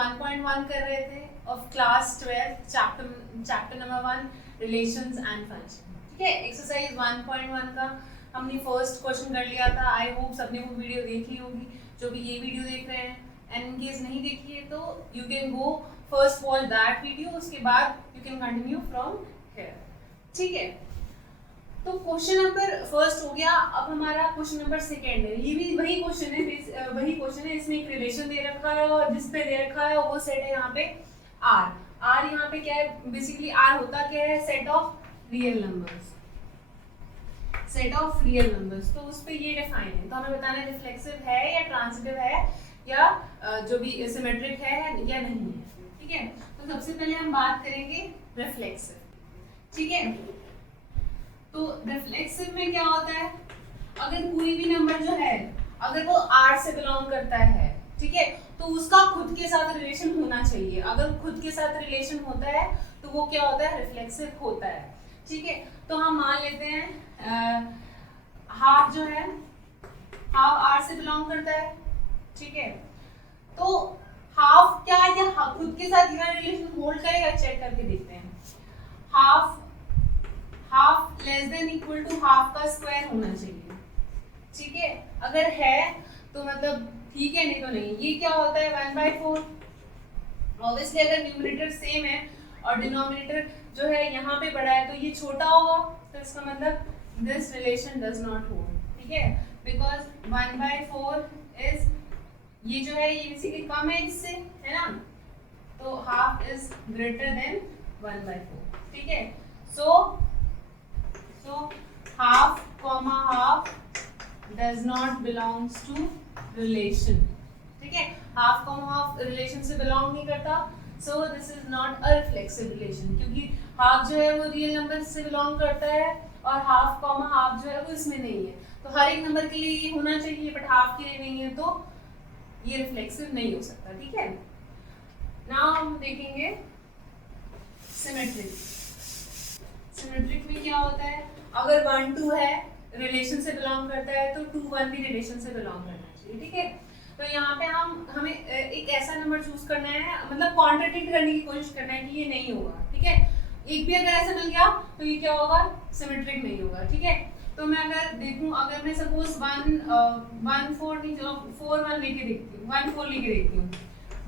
1.1 कर रहे थे of class 12 chapter number 1 relations and function. ठीक है, एक्सरसाइज 1.1 का हमने फर्स्ट क्वेश्चन कर लिया था। आई होप सबने वो वीडियो देख ली होगी जो भी ये वीडियो देख रहे हैं, एंड इन केस नहीं देखी है तो you can go first watch that video, उसके बाद you can continue from here. ठीक है, तो क्वेश्चन नंबर फर्स्ट हो गया। अब हमारा क्वेश्चन नंबर सेकेंड है, ये भी वही क्वेश्चन है, इसमें एक रिलेशन दे रखा है और जिस पे दे रखा है वो सेट है यहाँ पे आर यहाँ पे क्या है, बेसिकली आर होता क्या है, set of real numbers, set of real numbers. तो उस पे ये डिफाइन है, तो हमें बताना है रिफ्लेक्सिव है या ट्रांजिटिव है या जो भी सिमेट्रिक है या नहीं है। ठीक है, तो सबसे पहले हम बात करेंगे रिफ्लेक्सिव। ठीक है, तो रिफ्लेक्सिव में क्या होता है, अगर कोई भी नंबर जो है अगर वो आर से बिलोंग करता है, ठीक है, तो उसका खुद के साथ रिलेशन होना चाहिए। अगर खुद के साथ रिलेशन होता है तो वो क्या होता है, रिफ्लेक्सिव होता है। ठीक है, तो हम मान लेते हैं हाफ जो है, हाफ आर से बिलोंग करता है। ठीक है, तो हाफ क्या ये खुद के साथ ये रिलेशन होल्ड करेगा, चेक करके देखते हैं। Half less than equal to half का स्क्वायर होना चाहिए। ठीक है, अगर है तो मतलब ठीक है, नहीं तो नहीं। ये क्या होता है 1/4। ऑब्वियसली अगर न्यूमरेटर सेम है और डिनोमिनेटर जो है यहाँ पे बड़ा है तो ये छोटा होगा, तो इसका मतलब this relation does not hold. ठीक है, बिकॉज 1/4 इज, ये जो है ये बेसिकली कम है इससे, है ना, तो हाफ इज ग्रेटर देन 1/4। ठीक है, so half comma half does not belongs to relation. ठीक है, हाफ कॉमा हाफ रिलेशन से बिलोंग नहीं करता, so this is not a reflexive relation, क्योंकि हाफ जो है वो रियल नंबर से बिलोंग करता है और हाफ कॉमा हाफ जो है वो इसमें नहीं है। तो हर एक नंबर के लिए ये होना चाहिए बट हाफ के लिए नहीं है, तो ये रिफ्लेक्सिव नहीं हो सकता। ठीक है, नाउ हम देखेंगे सिमेट्रिक। सिमेट्रिक में क्या होता है, अगर 1 2 है रिलेशन से बिलोंग करता है तो 2 1 भी रिलेशन से बिलोंग करना चाहिए। ठीक है, तो यहाँ पे हमें एक ऐसा नंबर चूज करना है, मतलब कॉन्ट्रडिक्ट करने की कोशिश करना है कि ये नहीं होगा। ठीक है, एक भी अगर ऐसा मिल गया तो ये क्या होगा, सिमेट्रिक नहीं होगा। ठीक है, तो मैं अगर देखूं, अगर मैं सपोज 1 4 नहीं, चलो 4 1 लेके देखती हूँ, 1 4 लेके देखती हूँ।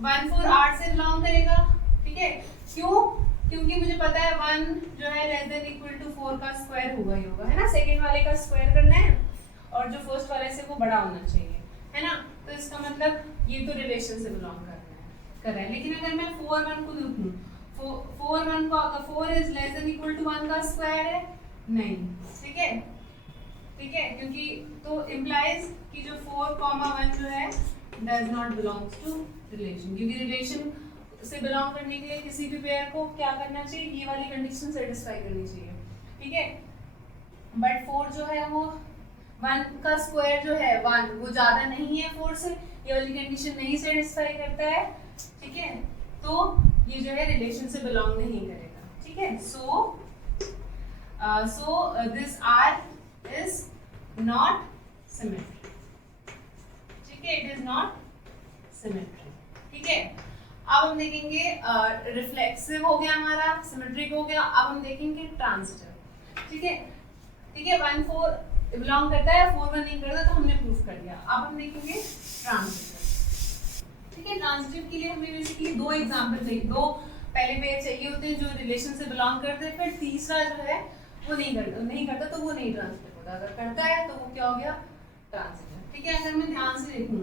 1 4 8 से बिलोंग करेगा। ठीक है, क्यों, क्योंकि मुझे पता है 1 जो है लेस देन इक्वल टू 4 का स्क्वायर होगा ही होगा, है ना, सेकंड वाले का स्क्वायर करना है और जो फर्स्ट वाले से वो बड़ा होना चाहिए, है ना, तो इसका मतलब ये तो रिलेशन से बिलोंग कर रहा है। लेकिन अगर मैं 4 1 को देखूं, 4 1 को अगर 4 is less than equal to 1 का स्क्वायर है, नहीं। ठीक है, ठीक है, क्योंकि तो इम्प्लाइज कि जो 4 1 जो है does not belongs to relation, क्योंकि रिलेशन से बिलोंग करने के लिए किसी भी पेयर को क्या करना चाहिए, ये वाली कंडीशन सेटिस्फाई करनी चाहिए। ठीक है, बट 4 जो है वो 1 का स्क्वायर जो है 1 वो ज्यादा नहीं है 4 से, ये वाली कंडीशन नहीं सेटिस्फाई करता है। ठीक है, तो ये जो है रिलेशन से बिलोंग नहीं करेगा। ठीक है, so this R is not symmetric. ठीक है, इट इज नॉट सिमेट्रिक। ठीक है, अब हम देखेंगे रिफ्लेक्सिव हो गया हमारा, सिमेट्रिक हो गया, अब हम देखेंगे ट्रांजिटिव। ठीक है, ठीक है, 1 4 बिलोंग करता है, 4 1 नहीं करता, तो हमने प्रूफ कर दिया। अब हम देखेंगे ट्रांजिटिव। ठीक है, ट्रांजिटिव के लिए हमें बेसिकली 2 एग्जांपल चाहिए, 2 पहले पेयर चाहिए होते हैं जो रिलेशन से बिलोंग करते हैं, फिर तीसरा जो है वो नहीं करता तो वो नहीं ट्रांजिटिव होता, अगर करता है तो वो क्या हो गया, ट्रांजिटिव। ठीक है, अगर मैं ध्यान से देखूं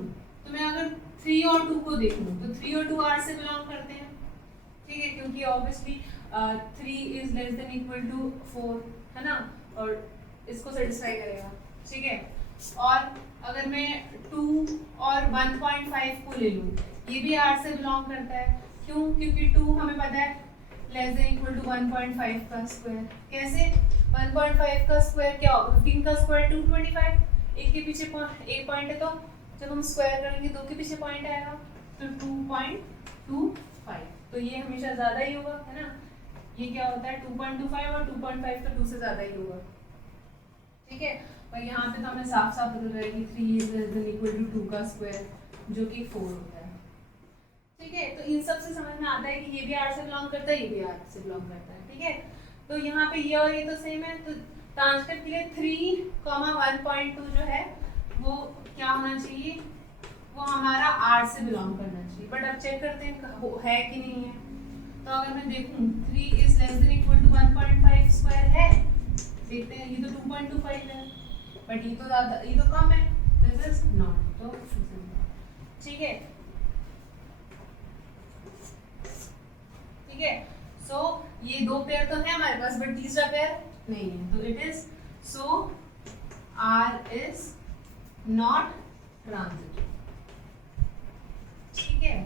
तो मैं अगर 3 और 2 को देखूं तो 3 और 2 आर से बिलोंग करते हैं। ठीक है, क्योंकि obviously 3 is less than equal to 4, है ना, और इसको सेटिस्फाई करेगा। ठीक है, और अगर मैं 2 और 1.5 को ले लूं, ये भी आर से बिलोंग करता है। क्यों, क्योंकि 2 हमें पता है लेस देन इक्वल टू 1.5 का स्क्वायर। कैसे, 1.5 का स्क्वायर क्या होगा, 15 का स्क्वायर 225, एक के पीछे एक पॉइंट है, तो जब हम स्क्वायर करेंगे 2 के पीछे पॉइंट आएगा तो 2.25, तो ये हमेशा ज्यादा ही होगा, है ना, ये क्या होता है 2.25 और 2.5 तो 2 से ज्यादा ही होगा। ठीक है, और यहाँ पे तो हमें साफ साफ बता रहा है कि 3 is less than equal to 2 का स्क्वायर जो कि 4 होता है। ठीक ठीक है, तो इन सब से समझ में आता है कि ये भी R से बिलोंग करता है, ये भी R से बिलोंग करता है। ठीक है, तो यहाँ पे ये और ये तो सेम है, तो ट्रांसक्रिप्ट के लिए 3,1.2 जो है वो क्या होना चाहिए, वो हमारा R से बिलोंग करना चाहिए। बट अब चेक करते हैं है कि नहीं है। तो अगर मैं देखूं 3 is less than equal to 1.5 square है, देखते हैं, ये तो 2.25 है, बट ये तो ज्यादा, ये तो कम है, दिस इज नॉट, तो ठीक है। ठीक है, सो ये दो पेयर तो है हमारे पास, बट तीसरा पेयर नहीं है, तो it is so R is not transitive. ठीक है,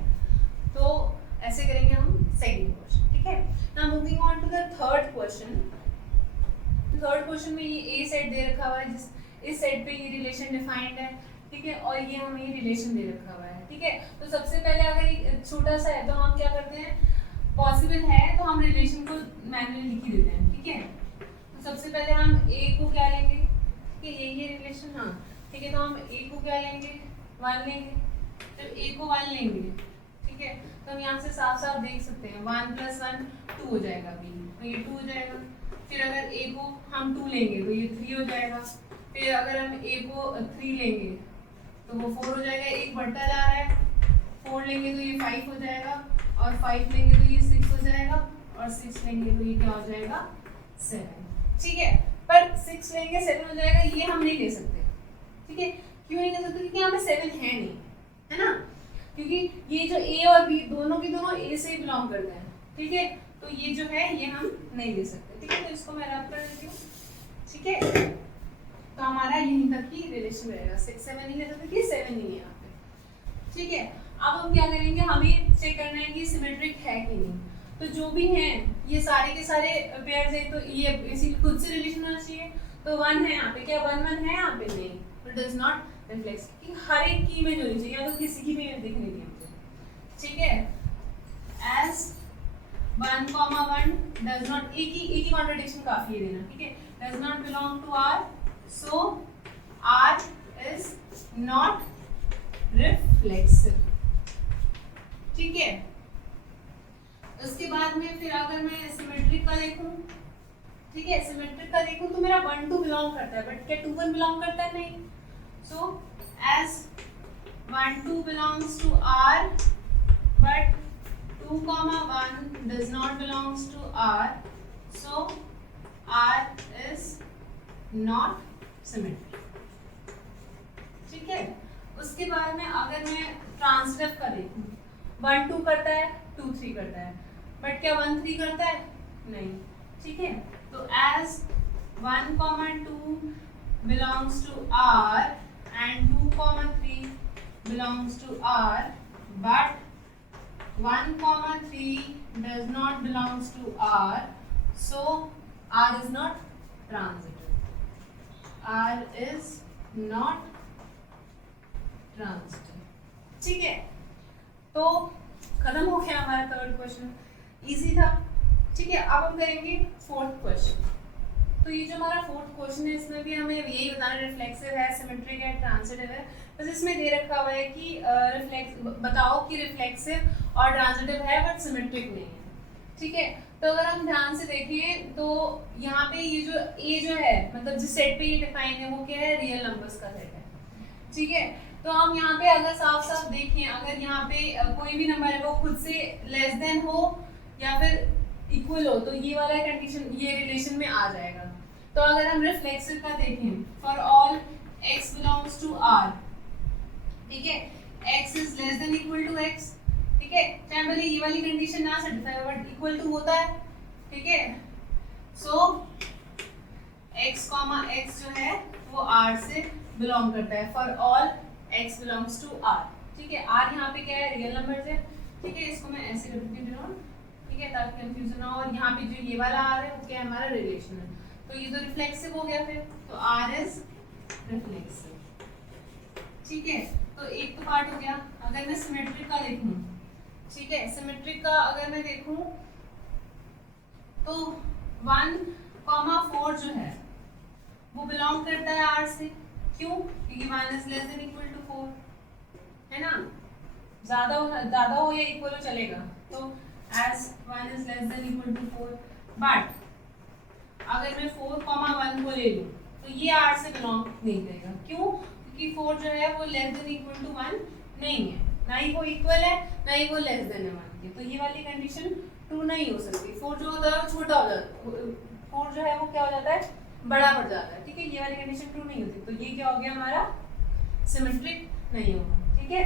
तो ऐसे करेंगे हम सेकंड क्वेश्चन। ठीक है, now moving on to the third question. Third question में ये ए सेट दे रखा हुआ है, जिस इस सेट पे ये रिलेशन डिफाइंड है। ठीक है, और ये हमें ये रिलेशन दे रखा हुआ है। ठीक है, तो सबसे पहले अगर एक छोटा सा है तो हम क्या करते हैं, पॉसिबल है तो हम रिलेशन को मैन्युअली लिख ही देते हैं। ठीक है, तो सबसे पहले हम ए को क्या लेंगे कि ये रिलेशन, हाँ ठीक है, तो हम ए को क्या लेंगे, 1 लेंगे। जब ए को 1 लेंगे, ठीक है, तो हम यहाँ से साफ साफ देख सकते हैं 1 + 1 2 हो जाएगा, बी तो ये 2 हो जाएगा। फिर अगर ए को हम 2 लेंगे तो ये 3 हो जाएगा। फिर अगर हम ए को 3 लेंगे तो वो 4 हो जाएगा, एक बढ़ता जा रहा है। 4 लेंगे तो ये 5 हो जाएगा, और 5 लेंगे तो ये 6 हो जाएगा, और 6 लेंगे तो ये क्या हो जाएगा, 7। ठीक है, पर 6 लेंगे 7 हो जाएगा, ये हम नहीं ले सकते। ठीक है, क्यों नहीं ले सकते, क्योंकि यहाँ पे 7 है नहीं, है ना, क्योंकि ये जो ए और बी दोनों की दोनों ए से बिलोंग करते हैं। ठीक है, तो ये जो है ये हम नहीं ले सकते। ठीक है, तो इसको मैं रब कर देती हूँ। ठीक है, तो हमारा यहीं तक ही रिलेशन रहेगा, 6 7 नहीं ले सकते कि 7 नहीं है यहाँ पे। ठीक है, अब हम क्या करेंगे, हमें चेक करना है कि सिमेट्रिक है कि नहीं। तो जो भी हैं ये सारे के सारे पेयर्स हैं, तो ये इसी खुद से रिलेशन होना चाहिए। तो 1 है यहाँ पे, क्या 1 1 है यहाँ पे, नहीं, तो डज नॉट रिफ्लेक्ट, क्योंकि हर एक की इमेज होनी चाहिए, या तो किसी की भी इमेज दिखनी थी हमको। ठीक है, एज 1, 1 डज नॉट, एक ही कॉन्ट्रडिक्शन काफी है देना। ठीक है, does not belong to R, so R is not reflexive। ठीक है, उसके बाद में फिर अगर मैं सिमेट्रिक का देखूं, ठीक है, सिमेट्रिक का देखूं तो मेरा 1 2 बिलोंग करता है, बट क्या 2 1 बिलोंग करता है, नहीं। So as 1 2 belongs to R, but 2 1 does not belongs to R, so R is not symmetric. ठीक है, उसके बाद में अगर मैं ट्रांसलेट का देखूं, 1 2 करता है, 2 3 करता है, बट क्या 1 3 करता है, नहीं। ठीक है, तो as 1 2 belongs to R and 2 3 belongs to R, but 1 3 does not belongs to R, so R is not transitive। R is not transitive। ठीक है, तो खत्म हो गया हमारा थर्ड क्वेश्चन, इजी था। ठीक है, अब हम करेंगे फोर्थ क्वेश्चन। तो ये जो हमारा फोर्थ क्वेश्चन है, इसमें भी हमें यही बताना, रिफ्लेक्सिव है, सिमेट्रिक है, ट्रांजिटिव है। बस इसमें दे रखा हुआ है कि बताओ कि रिफ्लेक्सिव और ट्रांजिटिव है बट सिमेट्रिक नहीं है। ठीक है, तो अगर हम ध्यान से देखें तो यहाँ पे ये जो ए जो है, मतलब जिस सेट पे ये डिफाइन है, वो क्या है, रियल नंबर्स का सेट है। ठीक है, तो हम यहाँ पे अगर साफ साफ देखें, अगर यहाँ पे कोई भी नंबर है वो खुद से लेस देन हो या फिर इक्वल हो, तो ये वाला कंडीशन, ये रिलेशन में आ जाएगा। तो अगर हम रिफ्लेक्सिव का देखें, for all x belongs to R, ठीक है, x is less than equal to x। ठीक है, चाहे भले ये वाली कंडीशन ना सेटिस्फाई हो, बट इक्वल टू होता है। ठीक है, सो x जो है वो R से बिलोंग करता है, for all x belongs to R। ठीक है, R यहाँ पे क्या है, रियल नंबर्स है। ठीक है, इसको मैं ऐसे रिपीट कर रहा हूँ, ठीक है, ताकि कंफ्यूजन ना हो। और यहाँ पे जो ये वाला R है वो क्या है, हमारा रिलेशन है। तो ये तो रिफ्लेक्सिव हो गया, फिर तो R इज रिफ्लेक्सिव। ठीक है, तो एक तो पार्ट हो गया। अगर मैं सिमेट्रिक का देखूं, ठीक है, सिमेट्रिक का अगर मैं देखूं तो 1 4 जो है वो बिलोंग करता है R से। क्यों? क्योंकि 1 is less than equal to 4, है ना। ज्यादा हो या इक्वल हो चलेगा। तो as 1 is less than equal to 4, but अगर मैं 4,1 को ले लूँ तो ये R से बिलोंग नहीं करेगा। क्यों? क्योंकि 4 जो है वो लेस देन इक्वल टू 1 नहीं है, ना ही वो इक्वल है ना ही वो लेस देन है 1 के, तो ये वाली कंडीशन ट्रू नहीं हो सकती। 4 जो होता है वो छोटा हो जाता है, 4 जो है वो क्या हो जाता है, बड़ा पड़ जाता है। ठीक है, ये वाली कंडीशन ट्रू नहीं होती, तो ये क्या हो गया हमारा, सिमेट्रिक नहीं होगा। ठीक है,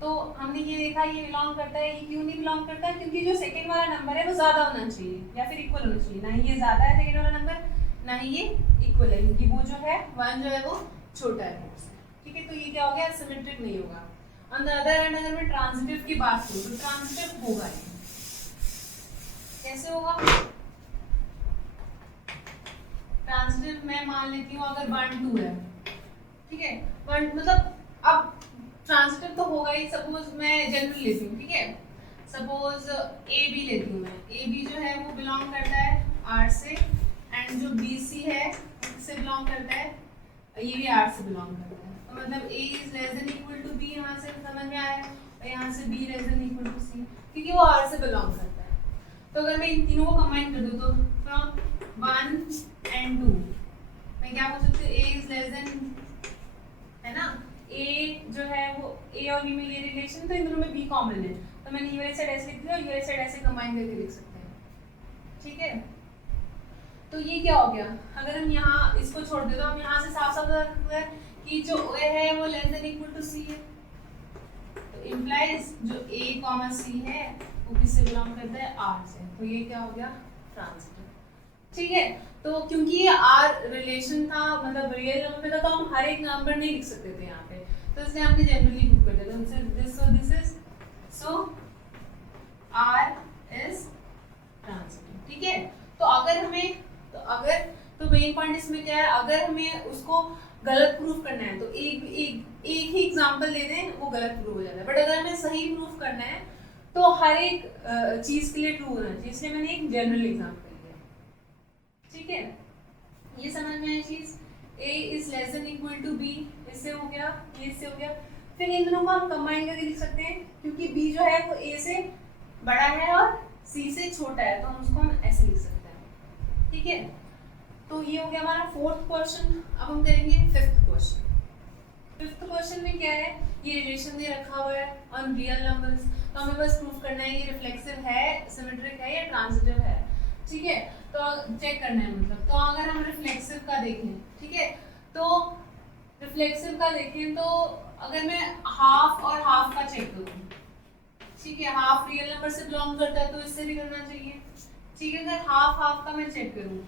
तो हमने ये देखा ये बिलोंग करता है। ये क्यों नहीं बिलोंग करता है? क्योंकि जो सेकंड वाला नंबर है वो ज्यादा होना चाहिए या फिर इक्वल होना चाहिए, ना ही ये ज्यादा है सेकंड वाला नंबर, ना ही ये इक्वल है, क्योंकि वो जो है 1 जो है वो छोटा है। ठीक है, तो ये क्या हो गया, सिमेट्रिक नहीं होगा। ऑन द अदर हैंड अगर मैं ट्रांजिटिव की बात करूं तो ट्रांजिटिव होगा ये। कैसे होगा? ट्रांजिटिव मैं मान लेती हूँ अगर 1 2 है, ठीक है, 1 मतलब अब ट्रांजिटिव तो होगा ही। सपोज मैं जनरल लेती हूँ, ठीक है, सपोज ए बी लेती हूँ मैं। ए बी जो है वो बिलोंग करता है आर से, एंड जो बी सी है उससे बिलोंग करता है, ये भी आर से बिलोंग करता है। तो मतलब A is less than equal to B, यहाँ से समझ में आया, और यहाँ से B less than equal to C, क्योंकि वो आर से बिलोंग करता है। तो अगर मैं इन तीनों को कंबाइन कर दूँ तो फ्रॉम 1 and 2 मैं क्या बोल सकती हूँ, ए इज लेस देन, है ना, ए जो है वो ए और बी में ये रिलेशन, तो इन दोनों में बी कॉमन है, तो मैंने ये वाली साइड ऐसे लिख दिया और ये वाली साइड ऐसे कंबाइन करके लिख सकते हैं। ठीक है, तो ये क्या हो गया, अगर हम यहाँ इसको छोड़ दे तो हम यहाँ से साफ साफ है कि जो ए है वो लेस देन इक्वल टू सी है, तो इम्प्लाइज जो ए कॉमा सी है वो किससे बिलोंग करता है, आर से, तो ये क्या हो गया, ट्रांजिटिव। ठीक है, तो क्योंकि ये आर रिलेशन था, मतलब रियल नंबर था, तो हम हर एक नंबर नहीं लिख सकते थे यहाँ पे, तो इसलिए हमने जनरली बुक कर दिया। This is so R is transitive. ठीक है, तो अगर हमें तो मेन पॉइंट इसमें क्या है, अगर हमें उसको गलत प्रूफ करना है तो एक ही एग्जांपल दे दें, वो गलत प्रूफ हो जाता है। बट अगर हमें सही प्रूफ करना है तो हर एक चीज के लिए ट्रू होना चाहिए, इसलिए मैंने एक जनरल एग्जांपल लिया। ठीक है, ये समझ में आई चीज। a is less than equal to b, इससे हो गया, ये इससे हो गया। फिर इन दोनों को हम कंबाइन करके लिख सकते हैं, क्योंकि b जो है वो a से बड़ा है और c से छोटा है, तो हम उसको हम ऐसे लिख सकते हैं। ठीक है, तो ये हो गया हमारा फोर्थ क्वेश्चन। अब हम करेंगे फिफ्थ क्वेश्चन। फिफ्थ क्वेश्चन में क्या है, ये रिलेशन दे रखा हुआ है ऑन रियल नंबर्स, तो हमें बस प्रूफ करना है ये रिफ्लेक्सिव है, सिमेट्रिक है या ट्रांजिटिव है। ठीक है, तो चेक करना है, मतलब तो अगर हम रिफ्लेक्सिव का देखें, ठीक है, तो रिफ्लेक्सिव का देखें तो अगर मैं हाफ और हाफ का चेक करूँ, ठीक है, हाफ रियल नंबर से बिलोंग करता है तो इससे भी करना चाहिए। ठीक है, अगर हाफ का मैं चेक करूँ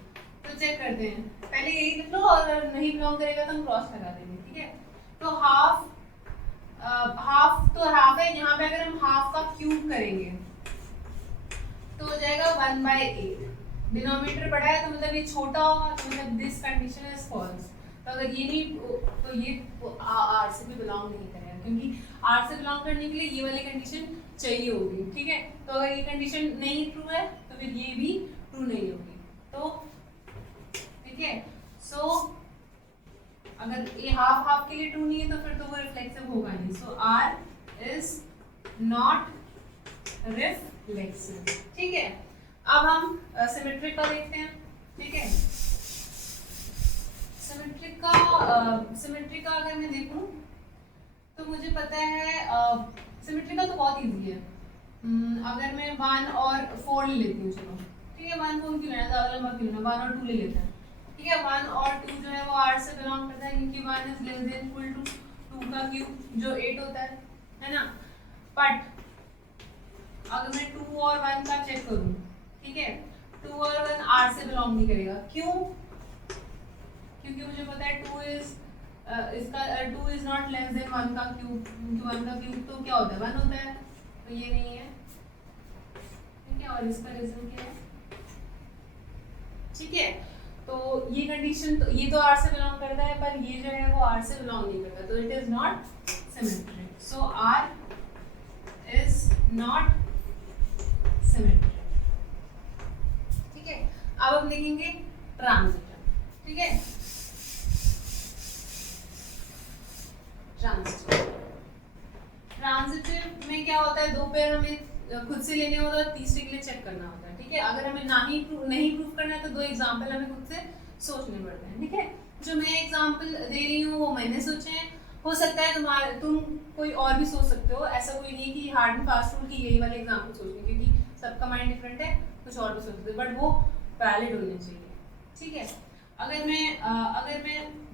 तो चेक करते हैं, पहले यही लिख लो और अगर नहीं बिलोंग करेगा तो हम क्रॉस लगा देंगे। ठीक है, तो हाफ तो हाफ है, यहाँ पे अगर हम हाफ का क्यूब करेंगे तो हो जाएगा 1/8। डिनोमिनेटर बड़ा है तो मतलब ये छोटा होगा, तो मतलब दिस कंडीशन इज फॉल्स। तो अगर ये नहीं तो ये आर से भी बिलोंग नहीं करेगा, क्योंकि आर से बिलोंग करने के लिए ये वाली कंडीशन चाहिए होगी। ठीक है, तो अगर ये कंडीशन नहीं ट्रू है तो फिर ये भी ट्रू नहीं होगी। तो ठीक है, सो अगर ये हाफ के लिए ट्रू नहीं है तो फिर तो वो रिफ्लेक्सिव होगा नहीं। सो आर इज नॉट रिफ्लेक्सिव। ठीक है, अब हम सिमेट्रिक का देखते हैं। ठीक है, सिमेट्रिक का अगर मैं देखूं तो मुझे पता है सिमेट्रिक का तो बहुत इजी है। अगर मैं 1 और 4 ले लेती हूँ, चलो ठीक है, 1 4 क्यों लेना, ज़्यादा लंबा क्यों लेना, 1 और 2 ले लेते हैं। ठीक है, 1 और 2 जो है वो 8 से बिलोंग करता है, क्योंकि 1 is less than equal to 2 का क्यूब जो 8 होता है ना। बट अगर मैं 2 और 1 का चेक करूँ, ठीक है, 2 और 1 8 से बिलोंग नहीं करेगा। क्यों? क्योंकि मुझे पता है 2 इज नॉट लेस देन 1 का क्यूब, क्योंकि 1 का क्यूब तो क्या होता है, 1 होता है, तो ये नहीं है। ठीक है, और इसका रीजन क्या है? ठीक है, तो ये कंडीशन, तो ये तो आर से बिलोंग करता है, पर ये जो है वो आर से बिलोंग नहीं करता, तो it is not symmetric. So R is not symmetric. ठीक है, अब हम देखेंगे ट्रांजिटिव। ठीक है, ट्रांजिटिव में क्या होता है, दो पेयर हमें खुद से लेने होता है, तीसरे के लिए चेक करना होता है, ठीक है। अगर हमें नहीं प्रूफ करना है तो दो एग्जाम्पल हमें खुद से सोचने पड़ते हैं, ठीक है। जो मैं एग्जाम्पल दे रही हूँ वो मैंने सोचे हैं, हो सकता है तुम कोई और भी सोच सकते हो, ऐसा कोई नहीं कि हार्ड एंड फास्ट रूल की यही वाले एग्जाम्पल सोचने, क्योंकि सबका माइंड डिफरेंट है, कुछ और भी सोच सकते हो, बट वो वैलिड होने चाहिए, ठीक है। अगर मैं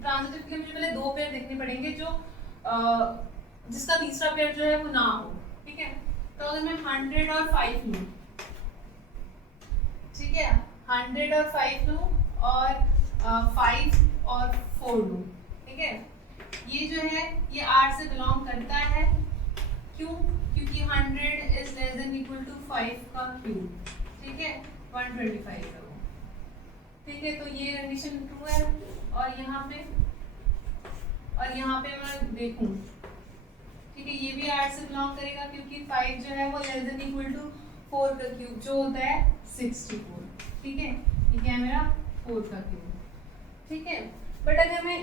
ट्रांजिटिव के लिए मुझे पहले दो पेयर देखने पड़ेंगे जो जिसका तीसरा पेयर जो है वो ना हो, ठीक है। तो अगर मैं 100 और 5 लूँ, ठीक है, 100 और 5 लूँ और 5 और 4 लूँ, ठीक है, ये जो है ये R से बिलोंग करता है, क्यों? क्योंकि 100 is less than equal to 5 का क्यूब, ठीक है, 125 है वो, ठीक है। तो ये कंडीशन ट्रू है, और यहाँ पे मैं देखूं, ठीक है, ये भी R से बिलोंग करेगा क्योंकि 5 जो है वो लेस देन इक्वल टू 4 का क्यूब जो होता है 64, ठीक है, ये क्या है मेरा 4 का क्यूब, ठीक है। बट अगर मैं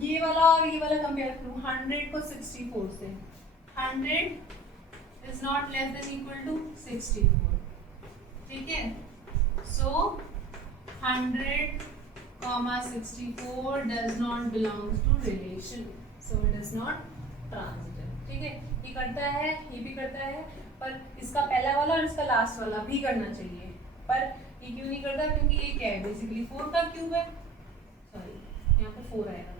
ये वाला और ये वाला कंपेयर करूं 100 को 64 से, 100 is not less than equal to 64, ठीक है। सो 100 64 does not belong to relation, so it is not transitive, ठीक है। ये करता है, ये भी करता है, पर इसका पहला वाला और इसका लास्ट वाला भी करना चाहिए, पर ये क्यों नहीं करता? क्योंकि ये क्या है, बेसिकली 4 का क्यूब है, सॉरी यहाँ पे 4 आएगा,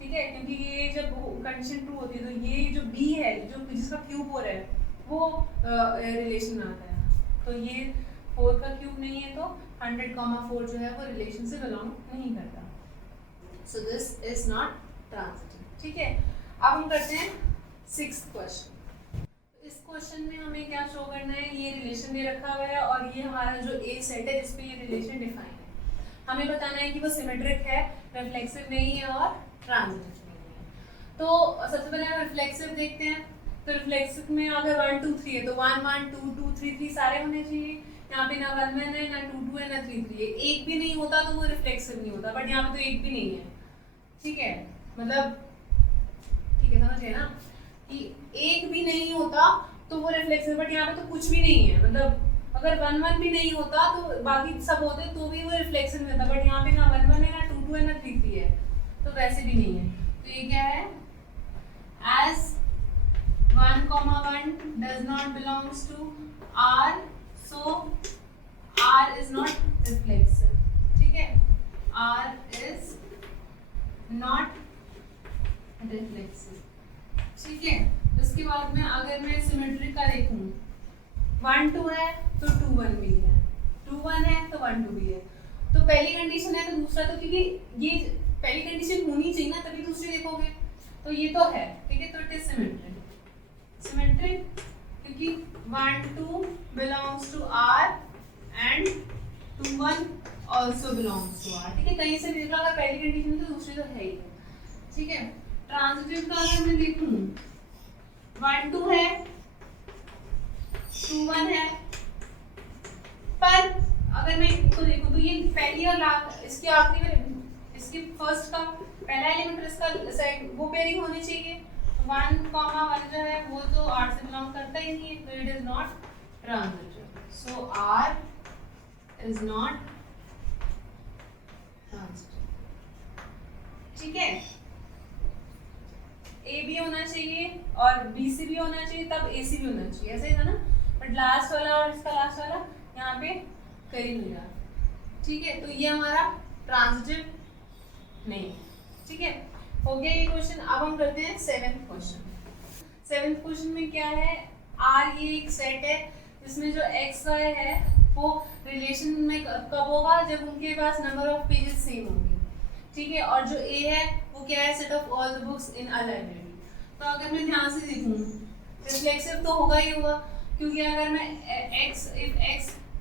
ठीक है, क्योंकि ये जब कंडीशन ट्रू होती है तो ये जो b है, जो जिसका क्यूब 4 है वो रिलेशन में आता है, तो ये 4 का क्यूब नहीं है, तो 100,4 जो है वो रिलेशन से बिलोंग नहीं करता, so this is not transitive, ठीक है। अब हम करते हैं 6th क्वेश्चन। इस क्वेश्चन में हमें क्या शो करना है, ये रिलेशन दे रखा हुआ है और ये हमारा जो ए सेट है जिसपे ये रिलेशन डिफाइन है, हमें बताना है कि वो सिमेट्रिक है, रिफ्लेक्सिव नहीं है और ट्रांजिटिव नहीं है। तो सबसे पहले हम रिफ्लेक्सिव देखते हैं। तो रिफ्लेक्सिव में अगर 1 2 3 है तो 1 1 2 2 3 3 सारे होने चाहिए, यहाँ पे ना 1 1 है, ना 2 2 है, ना 3 3 है, एक भी नहीं होता तो वो रिफ्लेक्सिव नहीं होता, बट यहाँ पे तो एक भी नहीं है, ठीक है, मतलब ठीक है, समझ गए ना कि एक भी नहीं होता तो वो रिफ्लेक्सिव, बट यहाँ पे तो कुछ भी नहीं है, मतलब अगर 1 1 भी नहीं होता तो बाकी सब होते तो भी वो रिफ्लेक्सिव नहीं होता, बट यहाँ पे ना 1 1 है, ना 2 2 है, ना 3 3 है, तो वैसे भी नहीं है। तो ये क्या है, as 1 1 does not belongs to R, so R is not reflexive, ठीक है, R is not reflexive, ठीक है। उसके बाद में अगर मैं सिमेट्रिक का देखूं 1 2 है तो 2 1 भी है, 2 1 है तो 1 2 भी है, तो पहली कंडीशन है तो दूसरा, तो क्योंकि ये पहली कंडीशन होनी चाहिए ना तभी दूसरी देखोगे, तो ये तो है, ठीक है, तो इट इज सिमेट्रिक, सिमेट्रिक क्योंकि 1 2 belongs to R and 2 1 also belongs to R, ठीक है, कहीं से भी देख लो, अगर पहली कंडीशन है तो दूसरी तो है ही, ठीक है। ट्रांजिटिव का अगर मैं देखूं 1 2 है, 2 1 है, पर अगर मैं इसको देखूं तो ये पहली और लास्ट, इसकी आखिरी में, इसकी फर्स्ट का पहला एलिमेंट और इसका सेकंड वो पेयरिंग होनी चाहिए, 1 1 जो है वो तो R से बिलोंग करता ही नहीं है, तो it is not transitive, so R is not transitive, ठीक है। A भी होना चाहिए और BC भी होना चाहिए, तब AC भी होना चाहिए, ऐसे था ना, बट लास्ट वाला और इसका लास्ट वाला यहाँ पे कर ही नहीं रहा, ठीक है, तो ये हमारा ट्रांजिटिव नहीं, ठीक है, हो गया ये क्वेश्चन। अब हम करते हैं 7th क्वेश्चन। 7th क्वेश्चन में क्या है, R ये एक सेट है जिसमें जो X Y है वो रिलेशन में कब होगा, जब उनके पास नंबर ऑफ पेजेस सेम होंगे, ठीक है, और जो A है वो क्या है, set of all the books in a library. तो अगर मैं ध्यान से देखूं रिफ्लेक्सिव तो होगा ही होगा, क्योंकि अगर मैं X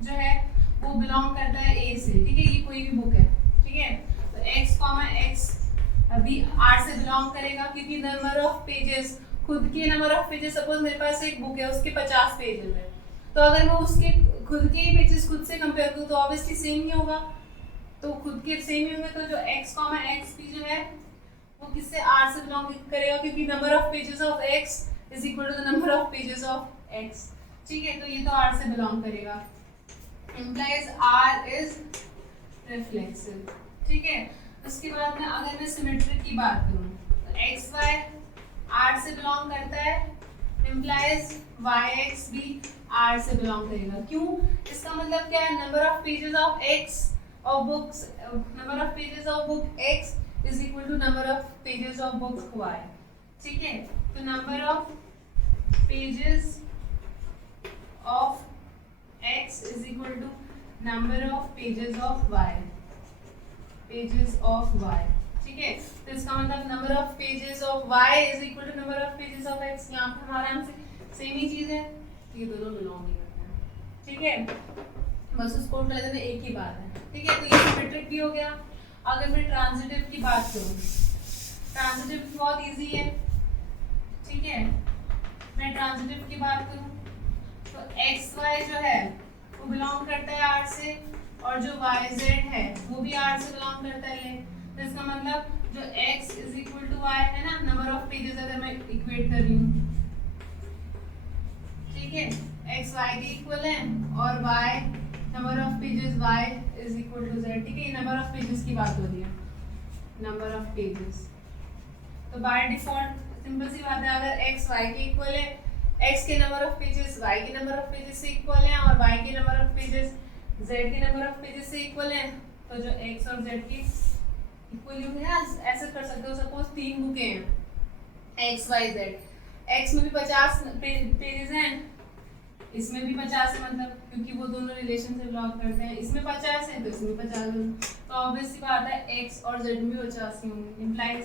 जो है वो बिलोंग करता है A से, ठीक है, ये कोई भी बुक है, ठीक है, तो X अभी R से बिलोंग करेगा क्योंकि नंबर ऑफ पेजेस, खुद के नंबर ऑफ पेजेस, सपोज मेरे पास एक बुक है उसके 50 पेजेस है, तो अगर मैं उसके खुद के पेजेस खुद से कंपेयर करूँ तो ऑब्वियसली सेम ही होगा, तो खुद के सेम ही होंगे, तो जो X भी जो है वो किससे R से बिलोंग करेगा, क्योंकि number of pages of X is equal to the number of pages of x। ठीक है, तो ये तो R से बिलोंग करेगा, implies R is reflexive। ठीक है, उसके बाद में अगर मैं सिमेट्रिक की बात करूँ तो एक्स वाई R से बिलोंग करता है, implies yx भी R से बिलोंग करेगा। क्यों? इसका मतलब क्या है, number of pages of x of books, number of pages of book x is equal to number of pages of book y। ठीक है, तो number of pages of x is equal to number of pages of y, pages of y। ठीक है, तो इसका मतलब number of pages of y is equal to number of pages of x। यहाँ पे हमारा सेम ही चीज है, ये दोनों बिलोंग नहीं करते हैं। ठीक है, बस उसको उल्टा लेना एक ही बात है। ठीक है, तो ये सिमेट्रिक भी हो गया। अगर मैं ट्रांजिटिव की बात करूँ, ट्रांजिटिव बहुत इजी है। ठीक है, मैं ट्रांजिटिव की बात करूँ तो एक्स वाई जो है वो बिलोंग करता है आर से, और जो वाई जेड है वो भी आर से बिलोंग करता है। तो इसका मतलब जो X is equal to Y है ना, नंबर ऑफ पेजेस अगर मैं इक्वेट कर रही हूँ, ठीक है, एक्स वाई के इक्वल है और Y number of pages y is equal to z। ठीक है, नंबर ऑफ पेजेस की बात हो रही है, नंबर ऑफ पेजेस। तो बाय डिफॉल्ट सिंपल सी बात है, अगर x y के इक्वल है, x के नंबर ऑफ पेजेस y के नंबर ऑफ पेजेस से इक्वल है और y के नंबर ऑफ पेजेस z के नंबर ऑफ पेजेस से इक्वल है, तो जो x और z की इक्वल है, ऐसे कर सकते हो। सपोज 3 बुकें हैं x y z, x में भी 50 पेजेस हैं, इसमें भी 50 है, मतलब क्योंकि वो दोनों रिलेशन से बिलोंग करते हैं, इसमें 50 है तो इसमें 50 है, तो ऑब्वियस सी बात है x और z में 50 ही होंगे। implies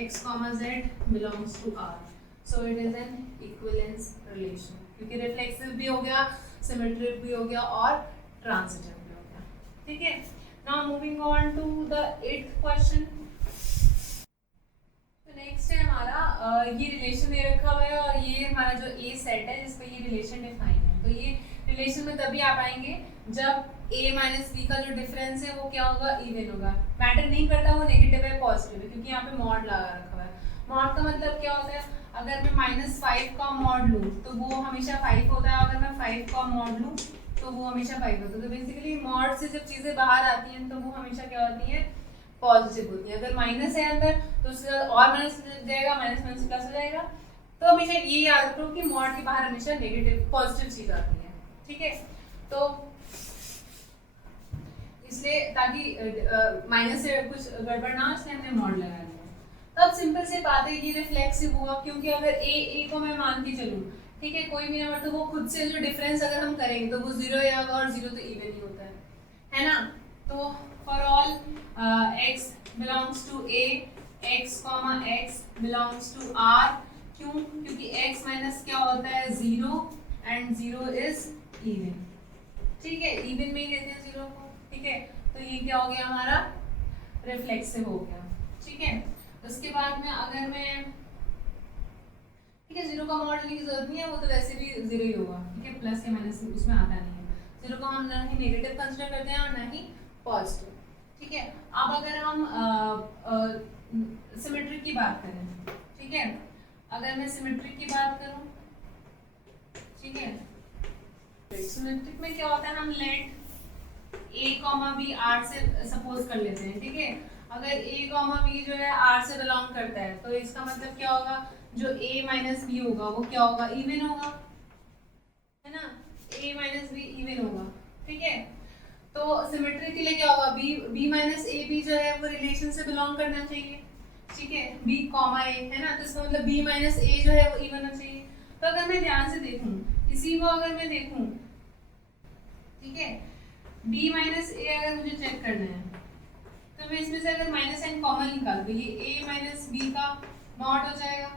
x, z belongs to R, so it is an equivalence relation, क्योंकि रिफ्लेक्सिव भी हो गया, सिमेट्रिक भी हो गया और ट्रांजिटिव भी हो गया। ठीक है, now moving on to the 8th question. Next है हमारा ये रिलेशन दे रखा हुआ है और ये हमारा जो ए सेट है जिस पे ये रिलेशन डिफाइन है। तो ये रिलेशन में तभी आ पाएंगे जब a माइनस बी का जो डिफरेंस है वो क्या होगा, इवन होगा। मैटर नहीं करता वो नेगेटिव है पॉजिटिव है, क्योंकि यहाँ पे मॉड लगा रखा हुआ है। मॉड का मतलब क्या होता है, अगर मैं -5 का मॉड लूँ तो वो हमेशा 5 होता है, अगर मैं 5 का मॉड लूँ तो वो हमेशा 5 होता है। तो बेसिकली मॉड से जब चीज़ें बाहर आती हैं तो वो हमेशा क्या होती है, पॉजिटिव होती है। अगर माइनस है अंदर तो उसके बाद और माइनस जाएगा, माइनस माइनस प्लस हो जाएगा। तो हमेशा ये याद रखो कि मॉड के बाहर हमेशा नेगेटिव पॉजिटिव चीज आती है। ठीक है, तो इसलिए ताकि माइनस से कुछ गड़बड़ ना हो इसलिए हमने मॉड लगा दिया। तो अब सिंपल से बात है कि रिफ्लेक्सिव हुआ, क्योंकि अगर ए को मैं मान के चलूँ, ठीक है, कोई भी नंबर, तो वो खुद से जो डिफरेंस अगर हम करेंगे तो वो 0 आएगा और 0 तो इवन ही होता है ना। तो for all x belongs to a, x, x belongs to r। क्यों? क्योंकि x माइनस क्या होता है 0 एंड 0 इज इवन। ठीक है, इवन में ही लेते हैं 0 को। ठीक है, तो ये क्या हो गया हमारा, रिफ्लेक्सिव हो गया। ठीक है, उसके बाद में अगर मैं, ठीक है, 0 का मॉड लेने की जरूरत नहीं है, वो तो वैसे भी 0 ही होगा। ठीक है, प्लस या माइनस उसमें आता नहीं है। 0 को हम ना ही नेगेटिव कंसिडर करते हैं और ना ही पॉजिटिव। ठीक है, अब अगर हम सिमेट्रिक की बात करें, ठीक है, अगर मैं सिमेट्रिक की बात करूं, ठीक है, सिमेट्रिक में क्या होता है, हम लेट a, b r से सपोज कर लेते हैं। ठीक है, अगर a, b जो है r से बिलोंग करता है तो इसका मतलब क्या होगा, जो a माइनस b होगा वो क्या होगा, इवन होगा, है ना, a माइनस b इवन होगा। ठीक है, तो सिमेट्री के लिए क्या होगा, b माइनस ए बी जो है वो रिलेशन से बिलोंग करना चाहिए। ठीक है, b कॉमा ए है ना, तो इसका मतलब b माइनस ए जो है वो इवन होना चाहिए। तो अगर मैं ध्यान से देखूं, इसी को अगर मैं देखूं, ठीक है, b माइनस ए अगर मुझे चेक करना है तो मैं इसमें से अगर माइनस साइन कॉमन निकाल दूं, ये a माइनस बी का मॉड हो जाएगा।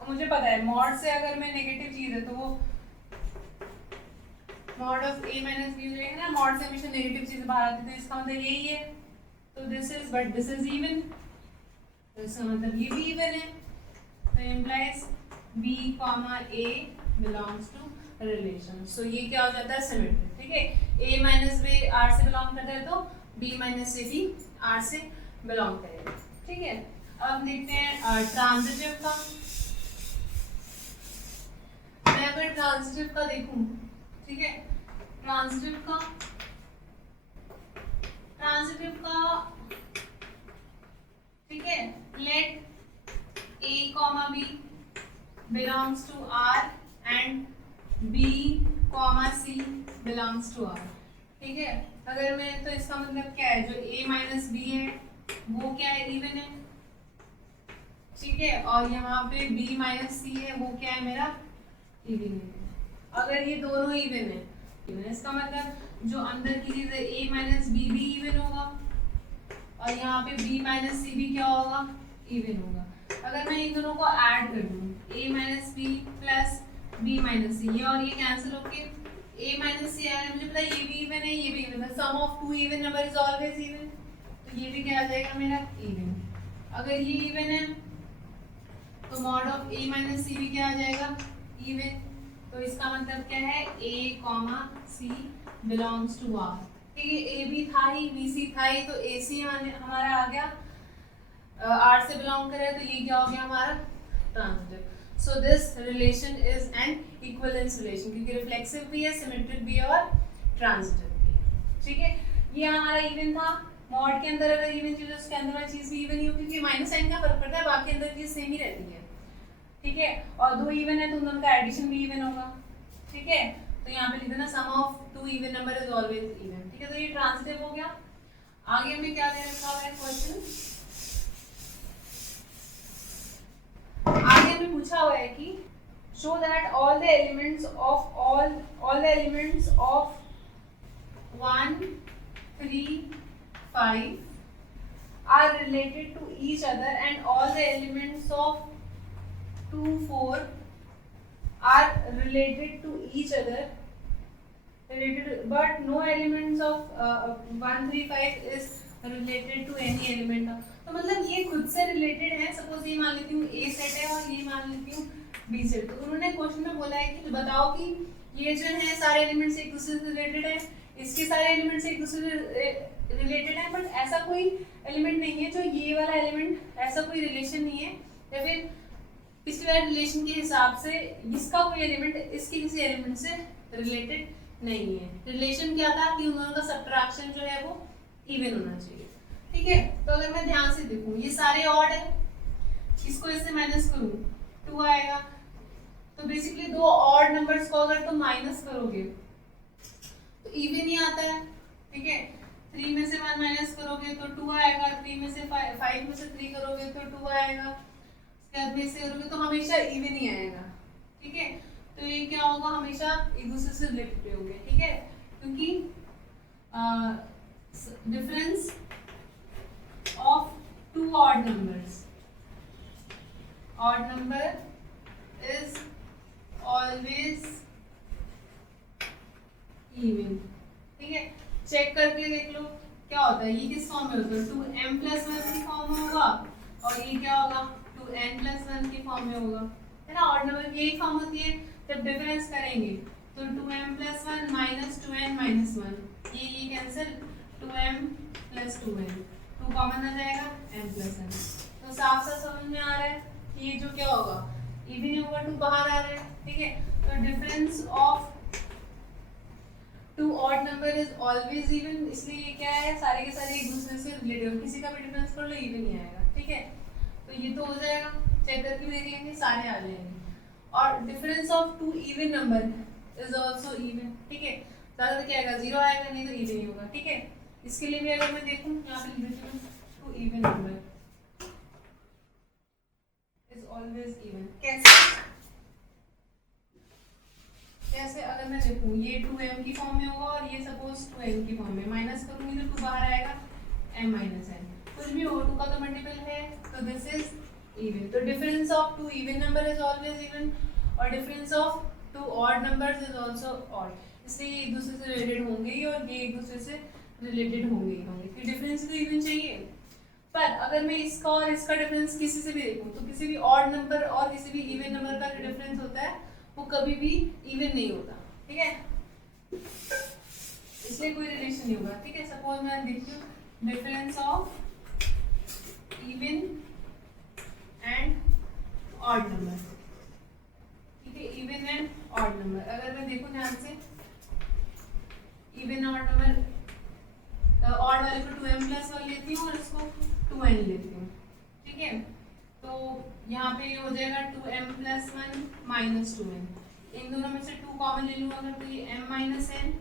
और मुझे पता है मॉड से अगर मैं नेगेटिव चीज है तो वो mod of a minus B जो है ना, मॉड से हमेशा नेगेटिव चीज बाहर आती है, तो इसका मतलब यही है। तो this is, but this is even, तो इसका मतलब ये भी इवन है। तो implies b, a belongs to relation. So ये क्या हो जाता है, सिमेट्रिक। ठीक है, a माइनस b r से बिलोंग करता है तो b माइनस a भी r से बिलोंग करेगा। ठीक है, अब देखते हैं ट्रांजिटिव का। मैं अगर ट्रांजिटिव का देखूं, ठीक है, ट्रांजिटिव का ठीक है, let a comma b belongs to R and b comma c belongs to R, ठीक है। अगर मैं, तो इसका मतलब क्या है, जो a माइनस बी है वो क्या है, इवन है, ठीक है, और यहाँ पे b माइनस सी है वो क्या है, मेरा इवन है। अगर ये दोनों इवन है, इसका मतलब जो अंदर की चीज है a माइनस बी भी इवन होगा और यहाँ पे b माइनस सी भी क्या होगा, इवन होगा। अगर मैं इन दोनों को ऐड कर दूं, a minus B plus b minus C, ये और ये कैंसिल होके a माइनस सी आएगा, मुझे पता है ये भी इवन है, ये भी इवन है, sum of two even number is always even, तो ये भी क्या आ जाएगा मेरा, इवन। अगर ये इवन है तो मॉड ऑफ a माइनस सी भी क्या आ जाएगा, इवन। तो इसका मतलब क्या है, a comma c belongs to R, ठीक है। a भी था ही, b c था ही, तो a c हमारा आ गया, R से बिलोंग करे, तो ये क्या हो गया हमारा, transitive. So this relation is an equivalence relation, क्योंकि रिफ्लेक्सिव भी है, सिमेट्रिक भी है और ट्रांजिटिव भी है, ठीक है। ये हमारा इवन था, मॉड के अंदर अगर इवन चीज है उसके अंदर वाली चीज भी इवन ही होगी, क्योंकि माइनस साइन का फर्क पड़ता है, बाकी अंदर चीज सेम ही रहती है, ठीक है। और दो इवन है तो उन दोनों का एडिशन भी इवन होगा, ठीक है। तो यहाँ पे लिख देना sum of two even number is always even, ठीक है। तो ये ट्रांजिटिव हो गया। आगे हमें क्या दे रखा हुआ है क्वेश्चन, आगे हमें पूछा हुआ है कि show that all the elements of all the elements of 1 3 5 are related to each other and all the elements of 2 4 are related to each other, but no elements of 1 3 5 is related to any element of, तो मतलब ये खुद से related है। Suppose ये मान लेती हूँ A सेट है और ये मान लेती हूँ B सेट, तो उन्होंने क्वेश्चन में बोला है कि बताओ कि ये जो है सारे एलिमेंट्स एक दूसरे से रिलेटेड है, इसके सारे एलिमेंट्स एक दूसरे से रिलेटेड है, बट ऐसा कोई एलिमेंट नहीं है जो ये वाला एलिमेंट, ऐसा कोई रिलेशन नहीं है, या फिर पिछले वाले रिलेशन के हिसाब से इसका कोई एलिमेंट इसके किसी एलिमेंट से रिलेटेड नहीं है। रिलेशन क्या था कि उन दोनों का सब्ट्रैक्शन जो है वो इवन होना चाहिए, ठीक है। तो अगर मैं ध्यान से देखूं, ये सारे ऑड है, इसको इससे माइनस करूं 2 आएगा, तो बेसिकली दो ऑड नंबर्स को अगर तुम माइनस करोगे तो इवन ही आता है, ठीक है। 3 में से 1 माइनस करोगे तो 2 आएगा, 3 में से 5 में से 3 करोगे तो 2 आएगा, उसके बाद में से करोगे तो हमेशा इवन ही आएगा, ठीक है। तो ये क्या होगा, हमेशा एक दूसरे से रिलेटेड होंगे, ठीक है, क्योंकि difference of 2 odd numbers, odd number is always even, ठीक है। चेक करके देख लो क्या होता है, ये किस फॉर्म में होता है, 2m+1 की फॉर्म में होगा, और ये क्या होगा 2n+1 की फॉर्म में होगा, है ना। ऑड नंबर की यही फॉर्म होती है। जब डिफरेंस करेंगे तो 2m+1 माइनस 2n माइनस 1, ये कैंसिल, 2m+2n, 2 कॉमन आ जाएगा, m+n। तो साफ साफ समझ में आ रहा है कि ये जो क्या होगा, इवन ही होगा, 2 बाहर आ रहा है, ठीक है। तो difference of 2 odd number is always even, इसलिए ये क्या है, सारे के सारे एक दूसरे से रिलेटेड, किसी का भी डिफरेंस कर लो इवन ही आएगा, ठीक है। तो ये तो हो जाएगा, चेक करके भी देख लेंगे, सारे आ जाएंगे। और difference of 2 even number is also even, ठीक है। ज्यादा क्या आएगा, 0 आएगा, नहीं तो इवन ही होगा, ठीक है। इसके लिए भी अगर मैं देखूं, यहाँ पे लिख देती हूं 2 even number is always even. कैसे अगर मैं देखूं, ये 2m की फॉर्म में होगा और ये सपोज 2n की फॉर्म में, माइनस करूंगी तो 2 बाहर आएगा, m-n, कुछ भी हो 2 का तो मल्टीपल है, तो दिस इज इवन। तो difference of 2 even number is always even, और difference of 2 odd numbers is also odd, इसलिए ये एक दूसरे से रिलेटेड होंगे ही और ये एक दूसरे से रिलेटेड होंगे ही होंगे, क्योंकि डिफरेंस तो इवन चाहिए। पर अगर मैं इसका और इसका डिफरेंस किसी से भी देखूं, तो किसी भी ऑड नंबर और किसी भी इवन नंबर का जो डिफरेंस होता है वो कभी भी इवन नहीं होता, ठीक है, इसलिए कोई रिलेशन नहीं होगा, ठीक है। सपोज मैं देखती हूँ difference of even and odd number, ठीक है, इवन एंड ऑड नंबर। अगर मैं देखूं ध्यान से, इवन ऑड नंबर, ऑड वाले को 2m+1 लेती हूँ और इसको 2n लेती हूँ, ठीक है। तो यहाँ पे ये हो जाएगा 2m+1 - 2n, इन दोनों में से 2 कॉमन ले लूँ अगर, तो ये m-n+1,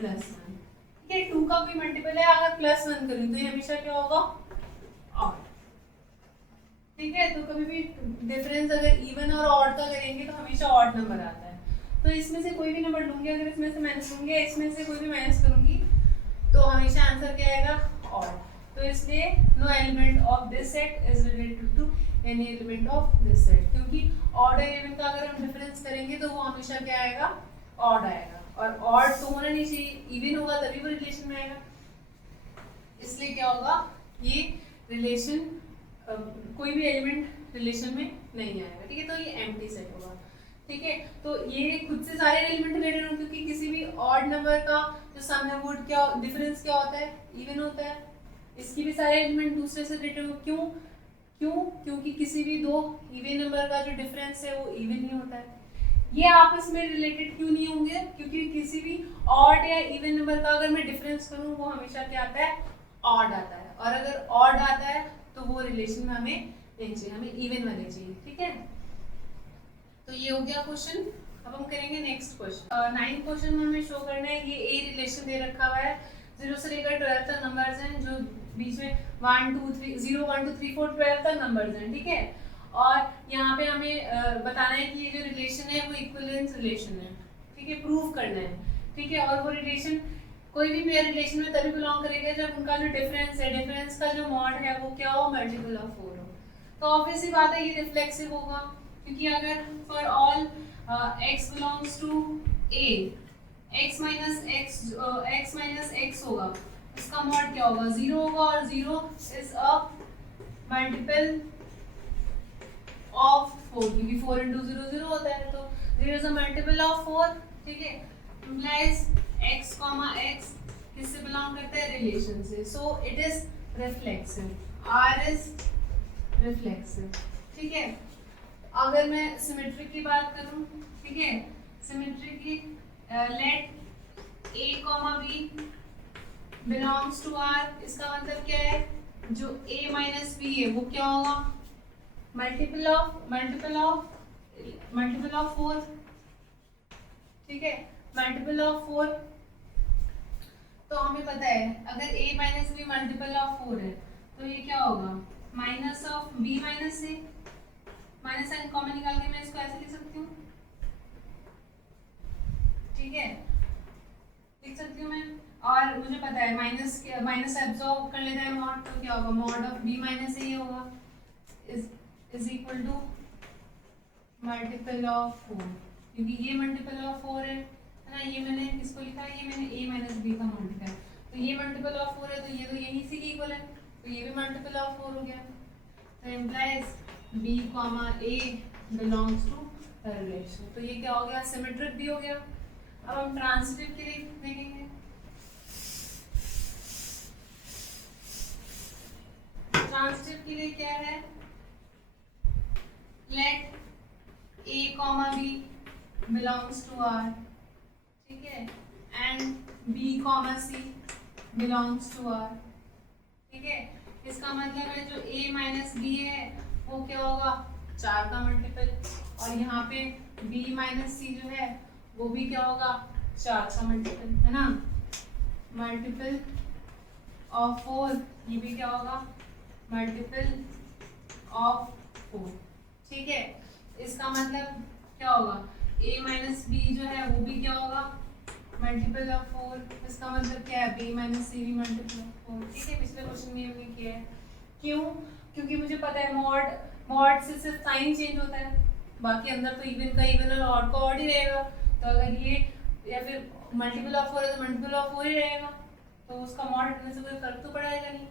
ठीक है। 2 का कोई मल्टीपल है, अगर +1 करूँ तो ये हमेशा क्या होगा, ऑड, ठीक है। तो कभी भी डिफरेंस अगर इवन और ऑड का करेंगे तो हमेशा ऑड नंबर आता है। तो इसमें से कोई भी नंबर लूंगी, अगर इसमें से माइनस लूंगी या इसमें से कोई भी माइनस करूंगी तो हमेशा आंसर क्या आएगा, ऑड। तो इसलिए no element of this set is related to any element of this set, क्योंकि ऑड और इवन का अगर हम डिफरेंस करेंगे तो वो हमेशा क्या आएगा, ऑड आएगा। और ऑड तो होना नहीं चाहिए, इवन होगा तभी वो रिलेशन में आएगा। इसलिए क्या होगा, ये रिलेशन कोई भी एलिमेंट रिलेशन में नहीं आएगा, ठीक है। तो ये एम्प्टी सेट होगा, ठीक है। तो ये खुद से सारे एलिमेंट रिलेटेड होंगे, क्योंकि किसी भी ऑड नंबर का जो सम है वो क्या डिफरेंस क्या होता है, इवन होता है। इसकी भी सारे एलिमेंट दूसरे से रिलेटेड हो, क्योंकि किसी भी दो इवन नंबर का जो डिफरेंस है वो इवन ही होता है। ये आपस में रिलेटेड क्यों नहीं होंगे, क्योंकि किसी भी ऑड या इवन नंबर का अगर मैं डिफरेंस करूँ वो हमेशा क्या आता है, ऑड आता है। और अगर ऑड आता है तो वो रिलेशन में हमें नहीं चाहिए, हमें इवन वाले चाहिए, ठीक है। तो ये हो गया क्वेश्चन। अब हम करेंगे नेक्स्ट क्वेश्चन। 9th क्वेश्चन में हमें शो करना है, ये ए रिलेशन दे रखा हुआ है, 0 से लेकर 12 तक नंबर्स हैं, जो बीच में 1 2 3 0 1 2 3 4 12 तक नंबर्स हैं, ठीक है। और यहाँ पे हमें बताना है कि ये जो रिलेशन है वो इक्विवेलेंस रिलेशन है, ठीक है, प्रूव करना है, ठीक है। और वो रिलेशन कोई भी पेयर रिलेशन में तभी बिलोंग करेगा जब उनका जो डिफरेंस है, डिफरेंस का जो मॉड है वो क्या हो, मल्टीपल ऑफ 4 हो। तो ऑब्वियस सी बात है ये रिफ्लेक्सिव होगा, क्योंकि अगर for all x belongs to a, x minus x होगा, इसका मॉड क्या होगा, 0 होगा, और 0 इज अ मल्टीपल ऑफ 4, क्योंकि 4 × 0 0 होता है, तो 0 इज अ मल्टीपल ऑफ 4, ठीक है। इम्प्लाइज x, x किससे बिलोंग करता है, रिलेशन से, so it is reflexive, r is reflexive, ठीक है। अगर मैं सिमेट्रिक की बात करूं, ठीक है, सिमेट्रिक की let a, b belongs to r, इसका मतलब क्या है, जो a - b है वो क्या होगा, मल्टीपल ऑफ 4, ठीक है, मल्टीपल ऑफ 4। तो हमें पता है अगर a - b मल्टीपल ऑफ 4 है तो ये क्या होगा, minus of b - a, minus sign common निकाल के मैं इसको ऐसे लिख सकती हूँ, ठीक है, लिख सकती हूँ मैं। और मुझे पता है माइनस एब्जॉर्ब कर लेता है मॉड, तो क्या होगा, मॉड ऑफ b - a होगा, is equal to multiple of 4, क्योंकि ये मल्टीपल ऑफ 4 है ना, ये मैंने किसको लिखा है, ये मैंने a - b का मल्टीपल, तो ये मल्टीपल ऑफ 4 है, तो ये तो यही इसी के इक्वल है, तो ये भी मल्टीपल ऑफ 4 हो गया। तो implies b, a belongs to relation, तो ये क्या हो गया, सिमेट्रिक भी हो गया। अब हम ट्रांसिटिव के लिए देखेंगे। ट्रांसिटिव के लिए क्या है, let a, b belongs to r, ठीक है, and b, c belongs to r, ठीक है। इसका मतलब है जो a - b है वो क्या होगा, 4 का मल्टीपल, और यहाँ पे b - c जो है वो भी क्या होगा, 4 का मल्टीपल, है ना, मल्टीपल ऑफ 4, ये भी क्या होगा, मल्टीपल ऑफ 4, ठीक है। इसका मतलब क्या होगा, a - b जो है वो भी क्या होगा, मल्टीपल ऑफ 4, इसका मतलब क्या है, b - c भी मल्टीपल ऑफ 4, ठीक है। पिछले क्वेश्चन में हमने किया है, क्यों, क्योंकि मुझे पता है मॉड से सिर्फ साइन चेंज होता है, बाकी अंदर तो इवन का इवन और ऑड का ऑड ही रहेगा। तो अगर ये या फिर मल्टीपल ऑफ 4 है तो मल्टीपल ऑफ 4 ही रहेगा, तो उसका मॉड हटने से कोई फर्क तो पड़ेगा नहीं,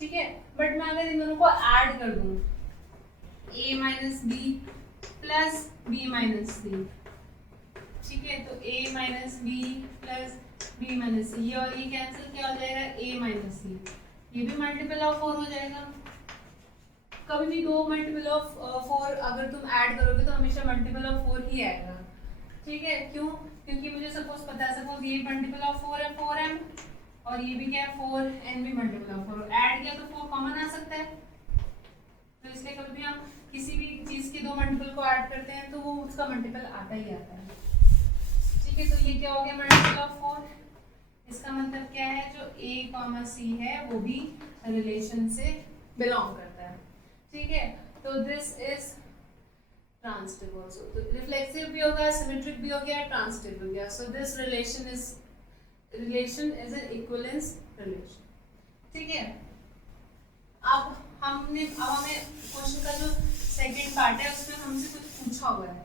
ठीक है। बट मैं अगर इन दोनों को ऐड कर दूं, a - b plus b - c, ठीक है, तो a - b plus b - c, ये और ये कैंसिल क्या हो जाएगा, a - c, ये भी मल्टीपल ऑफ 4 हो जाएगा। कभी भी दो मल्टीपल ऑफ 4 अगर तुम ऐड करोगे तो हमेशा मल्टीपल ऑफ 4 ही आएगा, ठीक है, क्यों? क्योंकि मुझे सपोज पता है, सपोज ये मल्टीपल ऑफ 4 है 4m, और ये भी क्या है 4n भी मल्टीपल ऑफ 4, ऐड किया तो 4 कॉमन आ सकता है, तो इसलिए कभी भी हम किसी भी चीज के दो मल्टीपल को ऐड करते हैं तो वो उसका मल्टीपल आता ही आता है। ठीक है, तो ये क्या हो गया मल्टीपल ऑफ 4। इसका मतलब क्या है, जो a, c है वो भी रिलेशन से बिलोंग करता है। ठीक है, तो दिस इज ट्रांजिटिव आल्सो, तो रिफ्लेक्सिव भी होगा, सिमेट्रिक भी हो गया, ट्रांजिटिव हो गया। So this relation is an equivalence relation. ठीक है, अब हमें क्वेश्चन का जो सेकंड पार्ट है उसमें हमसे कुछ पूछा हुआ है।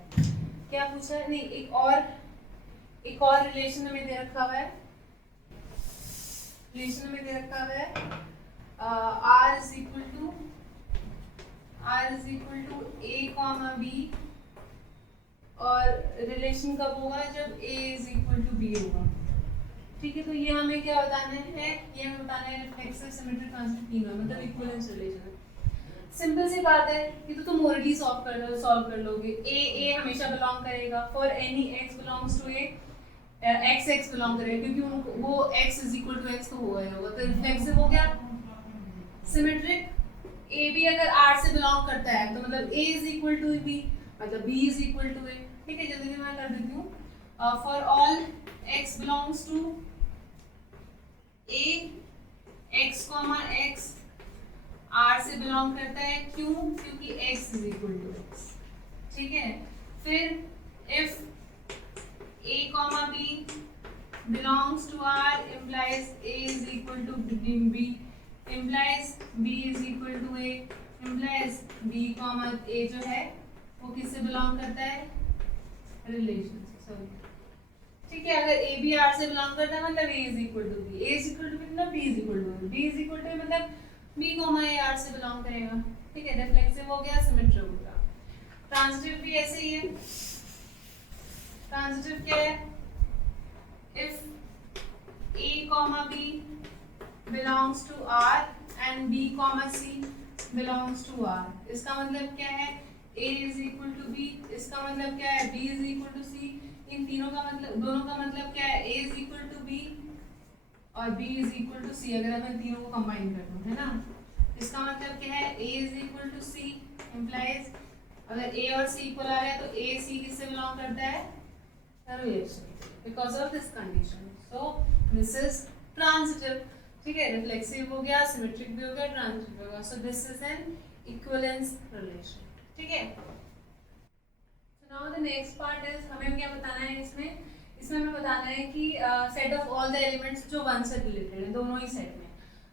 क्या पूछा है? नहीं, एक और रिलेशन हमें दे रखा हुआ है, r is equal to a, b, और रिलेशन कब होगा? जब a is equal to b होगा। ठीक है, तो ये हमें क्या बताना है? ये हमें बताना है रिफ्लेक्सिव, सिमेट्रिक, ट्रांजिटिव तीनों, मतलब इक्विवेलेंस रिलेशन है। सिंपल सी बात है, ये तो तुम ऑलरेडी सॉल्व कर लोगे। a हमेशा बिलोंग करेगा, for any x belongs to a, x belong करेगा, क्योंकि वो x is equal to x तो होगा ही होगा, तो रिफ्लेक्सिव हो गया। सिमेट्रिक, a भी अगर r से बिलोंग करता है तो मतलब a is equal to b, मतलब b is equal to a। ठीक है, जल्दी से मैं कर देती हूँ। For all x belongs to a, x, x r से बिलोंग करता है, क्यों? क्योंकि x is equal to x। ठीक है, फिर if a, b belongs to r implies a is equal to b, implies b is equal to a, implies b, a जो है वो किससे बिलोंग करता है? रिलेशन से, सॉरी। ठीक है, अगर a भी r से बिलोंग करता है मतलब a is equal to b, a is equal to b मतलब b is equal to a, b is equal to a मतलब b, a r से बिलोंग करेगा। ठीक है, रिफ्लेक्सिव हो गया, सिमेट्रिक हो गया। ट्रांजिटिव भी ऐसे ही है। ट्रांजिटिव क्या है? if a, b belongs to r and b, c belongs to r, इसका मतलब क्या है? a is equal to b, इसका मतलब क्या है? b is equal to c, इन तीनों का मतलब, दोनों का मतलब क्या है? a is equal to b और b is equal to c, अगर मैं तीनों को कंबाइन कर दूं, है ना, इसका मतलब क्या है? a is equal to c implies, अगर a और c इक्वल आ रहा है तो a c किससे बिलोंग करता है? Relation, because of this condition, so this is transitive। ठीक है, रिफ्लेक्सिव हो गया, सिमेट्रिक भी हो गया, ट्रांजिटिव भी हो गया, so this is an equivalence relation। ठीक है, so now the next part is, हमें क्या बताना है इसमें हमें बताना है कि set of all the elements जो 1 से रिलेटेड है, दोनों ही सेट में।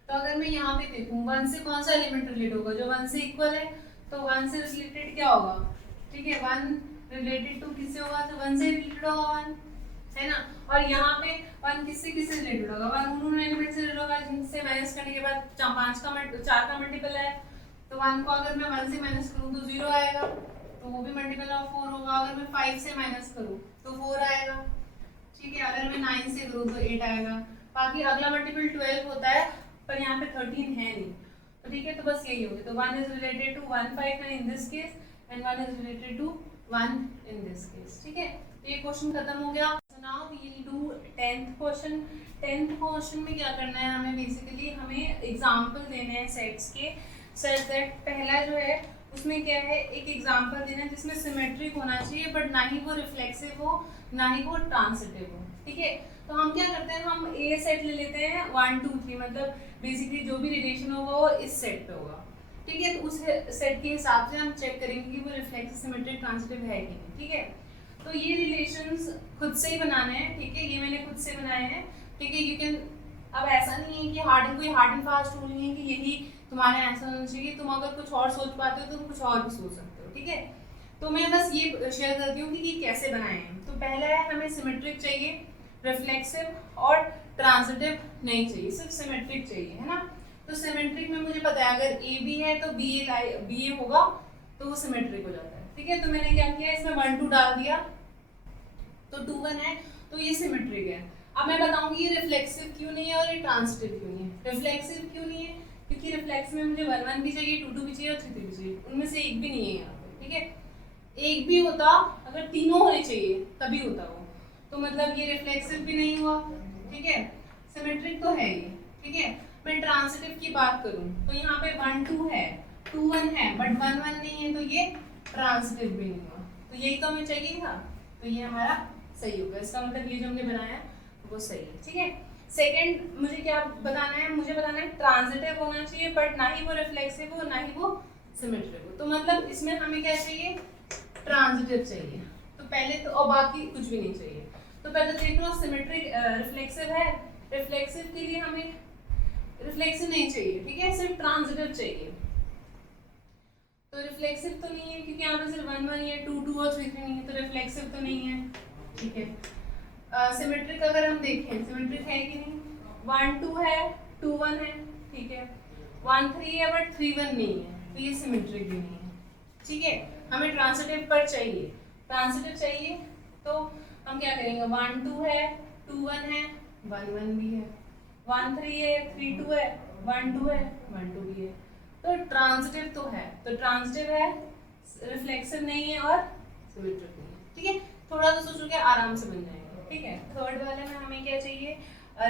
तो अगर मैं यहाँ पे देखूँ 1 से कौन सा एलिमेंट रिलेट होगा? जो 1 से इक्वल है, तो 1 से रिलेटेड क्या होगा? ठीक है, 1 रिलेटेड टू किससे होगा? तो 1 से रिलेटेड होगा 1, है ना। और यहाँ पे 1 किससे रिलेटेड होगा? 1 उन एलिमेंट से रिलेटेड होगा जिनसे माइनस करने के बाद 4 का मल्टीपल है, तो 1 को अगर मैं 1 से माइनस करूँ तो 0 आएगा, तो वो भी मल्टीपल ऑफ 4 होगा। अगर मैं 5 से माइनस करूँ तो 4 आएगा। ठीक है, अगर मैं 9 से करूँ तो 8 आएगा। बाकी अगला मल्टीपल 12 होता है, पर यहाँ पे 13 है नहीं, तो ठीक है, तो बस यही होगी। तो 1 is related to 1, 5 in this case and 1 is related to 1 in this case। ठीक है, तो ये क्वेश्चन खत्म हो गया। So now we will do 10th question. 10th question में क्या करना है? हमें बेसिकली एग्जाम्पल देने हैं सेट्स के, सच दैट पहला जो है उसमें क्या है, एक एग्जाम्पल देना है जिसमें सिमेट्रिक होना चाहिए, बट ना ही वो रिफ्लेक्सिव हो, ना ही वो ट्रांसिटिव हो। ठीक है, तो हम क्या करते हैं, हम ए सेट ले लेते हैं 1 2 3, मतलब बेसिकली जो भी रिलेशन होगा वो इस सेट पे होगा। ठीक है, तो उस सेट के हिसाब से हम चेक करेंगे कि वो रिफ्लेक्सिव, सिमेट्रिक, ट्रांसिटिव है कि नहीं। ठीक है, तो ये रिलेशंस खुद से ही बनाने हैं। ठीक है, ये मैंने खुद से बनाए हैं। ठीक है, यू कैन, अब ऐसा नहीं है कि कोई हार्ड एंड फास्ट रूल नहीं है कि यही तुम्हारा आंसर होना चाहिए। तुम अगर कुछ और सोच पाते हो तो तुम कुछ और भी सोच सकते हो। ठीक है, तो मैं बस ये शेयर करती हूँ कि ये कैसे बनाए हैं। तो पहला है, हमें सिमेट्रिक चाहिए, रिफ्लेक्सिव और ट्रांजिटिव नहीं चाहिए, सिर्फ सिमेट्रिक चाहिए, है ना। तो सिमेट्रिक में मुझे पता है अगर ए बी है तो बी ए होगा, तो वो सिमेट्रिक हो जाता है। ठीक है, तो मैंने क्या किया, इसमें 1 2 डाल दिया, तो 2 1 है, तो ये सिमेट्रिक है। अब मैं बताऊंगी ये रिफ्लेक्सिव क्यों नहीं है और ये ट्रांजिटिव क्यों नहीं है। रिफ्लेक्सिव क्यों नहीं है? क्योंकि रिफ्लेक्स में मुझे 1 1 भी चाहिए, 2 2 भी चाहिए और 3 3 भी चाहिए, उनमें से एक भी नहीं है यहाँ पे। ठीक है, एक भी होता, अगर तीनों होने चाहिए तभी होता वो, तो मतलब ये रिफ्लेक्सिव भी नहीं हुआ, ठीक है, सिमेट्रिक तो है ये, ठीक है। मैं ट्रांजिटिव की बात करूं तो यहाँ पे 1 2 है, 2 1 है, बट 1 1 नहीं है, तो ये ट्रांजिटिव भी नहीं हुआ, तो यही तो हमें चाहिए था, तो ये हमारा सही होगा। इसका मतलब ये जो हमने बनाया वो सही है, ठीक है। सेकंड मुझे क्या बताना है, मुझे बताना है ट्रांजिटिव होना चाहिए बट ना ही वो रिफ्लेक्सिव हो ना ही वो सिमेट्रिक हो, तो मतलब इसमें हमें क्या चाहिए, ट्रांजिटिव चाहिए। तो पहले तो, और बाकी कुछ भी नहीं चाहिए, तो पहले देख लो सिमेट्रिक रिफ्लेक्सिव है, रिफ्लेक्सिव के लिए हमें रिफ्लेक्सिव नहीं चाहिए, ठीक है, सिर्फ ट्रांजिटिव चाहिए। तो रिफ्लेक्सिव तो नहीं है क्योंकि यहाँ पे सिर्फ 1 1 है, 2 2 और 3 3 नहीं है, तो रिफ्लेक्सिव तो नहीं है, ठीक है। सिमेट्रिक अगर हम देखें, सिमेट्रिक है कि नहीं, 1 2 है, 2 1 है, ठीक है, 1 3 है बट 3 1 नहीं है, तो ये सिमेट्रिक भी नहीं है, ठीक है। हमें ट्रांजिटिव पर चाहिए, ट्रांजिटिव चाहिए, तो हम क्या करेंगे, 1 2 है, 2 1 है, 1 1 भी है, 1 3 है, 3 2 है, 1 2 है, 1 2 भी है, तो ट्रांजिटिव तो है, तो ट्रांजिटिव है, रिफ्लेक्सिव नहीं है और सिमेट्रिक नहीं है, ठीक है। थोड़ा तो सोचो कि आराम से बन जाएगा, ठीक है। थर्ड वाले में हमें क्या चाहिए,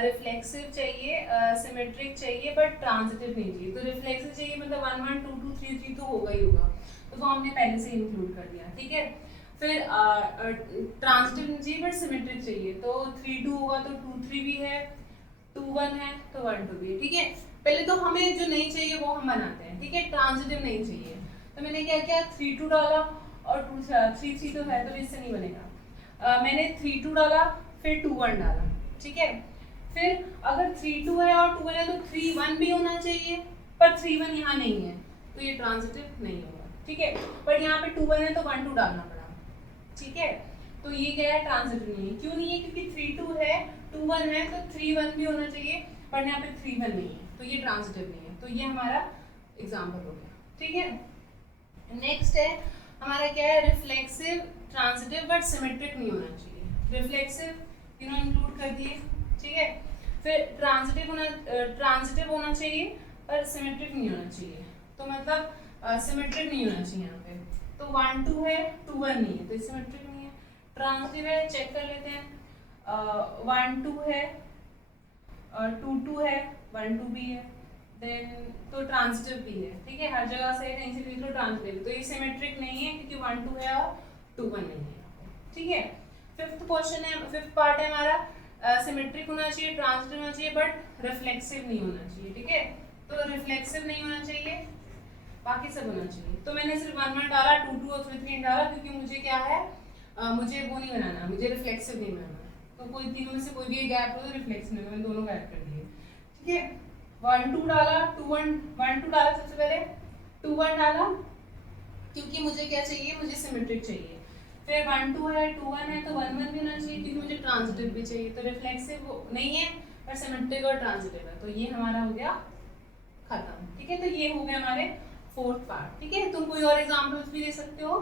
रिफ्लेक्सिव चाहिए, सिमेट्रिक चाहिए बट ट्रांजिटिव नहीं चाहिए, तो रिफ्लेक्सिव चाहिए मतलब 1 1 2 2 3 3 तो होगा ही होगा, तो वो हमने पहले से इंक्लूड कर दिया, ठीक है। फिर ट्रांजिटिव नहीं चाहिए बट सिमेट्रिक चाहिए, तो 3 2 होगा तो 2 3 भी है, 2 1 है तो 1 2 भी है, ठीक है। पहले तो हमें जो नहीं चाहिए वो हम बनाते हैं, ठीक है, ट्रांजिटिव नहीं चाहिए, तो मैंने क्या किया, 3 2 डाला और 2 3 3 तो है तो इससे नहीं बनेगा, मैंने 3 2 डाला फिर 2 1 डाला, ठीक है। फिर अगर 3 2 है और 2 1 है तो 3 1 भी होना चाहिए, पर 3 1 यहाँ नहीं है, तो ये ट्रांजिटिव नहीं होगा, ठीक है। पर यहाँ पे 2 1 है तो 1 2 डालना पड़ा, ठीक है, तो ये क्या है, ट्रांजिटिव नहीं है। क्यों नहीं है, क्योंकि 3 2 है, 2 1 है, तो 3 1 भी होना चाहिए, पर यहाँ पे 3 1 नहीं है, तो ये ट्रांजिटिव नहीं है, तो ये हमारा एग्जाम्पल हो गया, ठीक है। नेक्स्ट है हमारा क्या है, रिफ्लेक्सिव, ट्रांजिटिव बट सिमेट्रिक नहीं होना चाहिए, रिफ्लेक्सिव तीनों इंक्लूड कर दिए, ठीक है। फिर ट्रांजिटिव होना चाहिए पर सिमेट्रिक नहीं होना चाहिए, तो मतलब सिमेट्रिक नहीं होना चाहिए यहाँ पे, तो 1 2 है, 2 1 नहीं है, तो सिमेट्रिक नहीं है। ट्रांजिटिव है, चेक कर लेते हैं, 1 2 है और 2 2 है, 1 2 भी है, देन तो ट्रांजिटिव भी है, ठीक है, हर जगह से कहीं से भी तो ट्रांजिटिव, तो ये सिमेट्रिक नहीं है क्योंकि 1 2 है और 2 1 नहीं है, ठीक है। फिफ्थ क्वेश्चन है, फिफ्थ पार्ट है हमारा, सिमेट्रिक होना चाहिए, ट्रांजिटिव होना चाहिए बट रिफ्लेक्सिव नहीं होना चाहिए, ठीक है। तो रिफ्लेक्सिव नहीं होना चाहिए, बाकी सब होना चाहिए, तो मैंने सिर्फ 1 1 डाला, 2 2 और 3 3 डाला क्योंकि मुझे क्या है, मुझे वो नहीं बनाना, मुझे रिफ्लेक्सिव नहीं बनाना, तो कोई तीनों में से कोई भी गैप हो तो रिफ्लेक्सिव नहीं, मैंने दोनों गैप कर दिए, ठीक है। 1 2 डाला, 2 1 1 2 डाला, सबसे पहले 2 1 डाला क्योंकि मुझे क्या चाहिए, मुझे सिमेट्रिक चाहिए। फिर 1 2 है, 2 1 है, तो 1 1 भी होना चाहिए क्योंकि मुझे ट्रांजिटिव भी चाहिए, तो रिफ्लेक्सिव नहीं है पर सिमेट्रिक और ट्रांजिटिव है, तो ये हमारा हो गया खत्म, ठीक है। तो ये हो गया हमारे फोर्थ पार्ट, ठीक है। तुम कोई और एग्जांपल्स भी दे सकते हो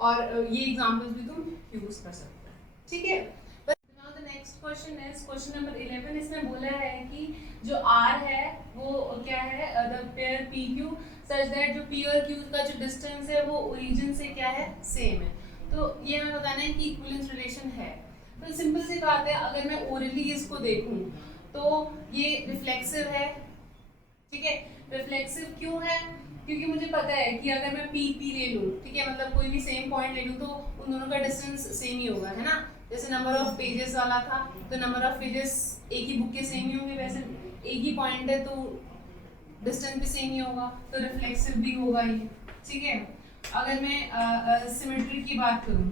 और ये एग्जांपल्स भी तुम यूज कर सकते हो, ठीक है। नेक्स्ट क्वेश्चन है क्वेश्चन नंबर 11, इसमें बोला है कि जो R है वो क्या है, the pair PQ such that जो P और Q का जो डिस्टेंस है वो ओरिजिन से क्या है, सेम है, तो ये हमें बताना है कि इक्विवेलेंस रिलेशन है। तो सिंपल सी बात है, अगर मैं ओरली इसको देखूं तो ये रिफ्लेक्सिव है, ठीक है। रिफ्लेक्सिव क्यों है, क्योंकि मुझे पता है कि अगर मैं P ले लूं, ठीक है, मतलब कोई भी सेम पॉइंट ले लूं तो उन दोनों का डिस्टेंस सेम ही होगा, है ना। जैसे नंबर ऑफ पेजेस वाला था तो नंबर ऑफ पेजेस एक ही बुक के सेम ही होंगे, वैसे एक ही पॉइंट है तो डिस्टेंस भी सेम ही होगा, तो रिफ्लेक्सिव भी होगा ही, ठीक है। अगर मैं सिमेट्री की बात करूं,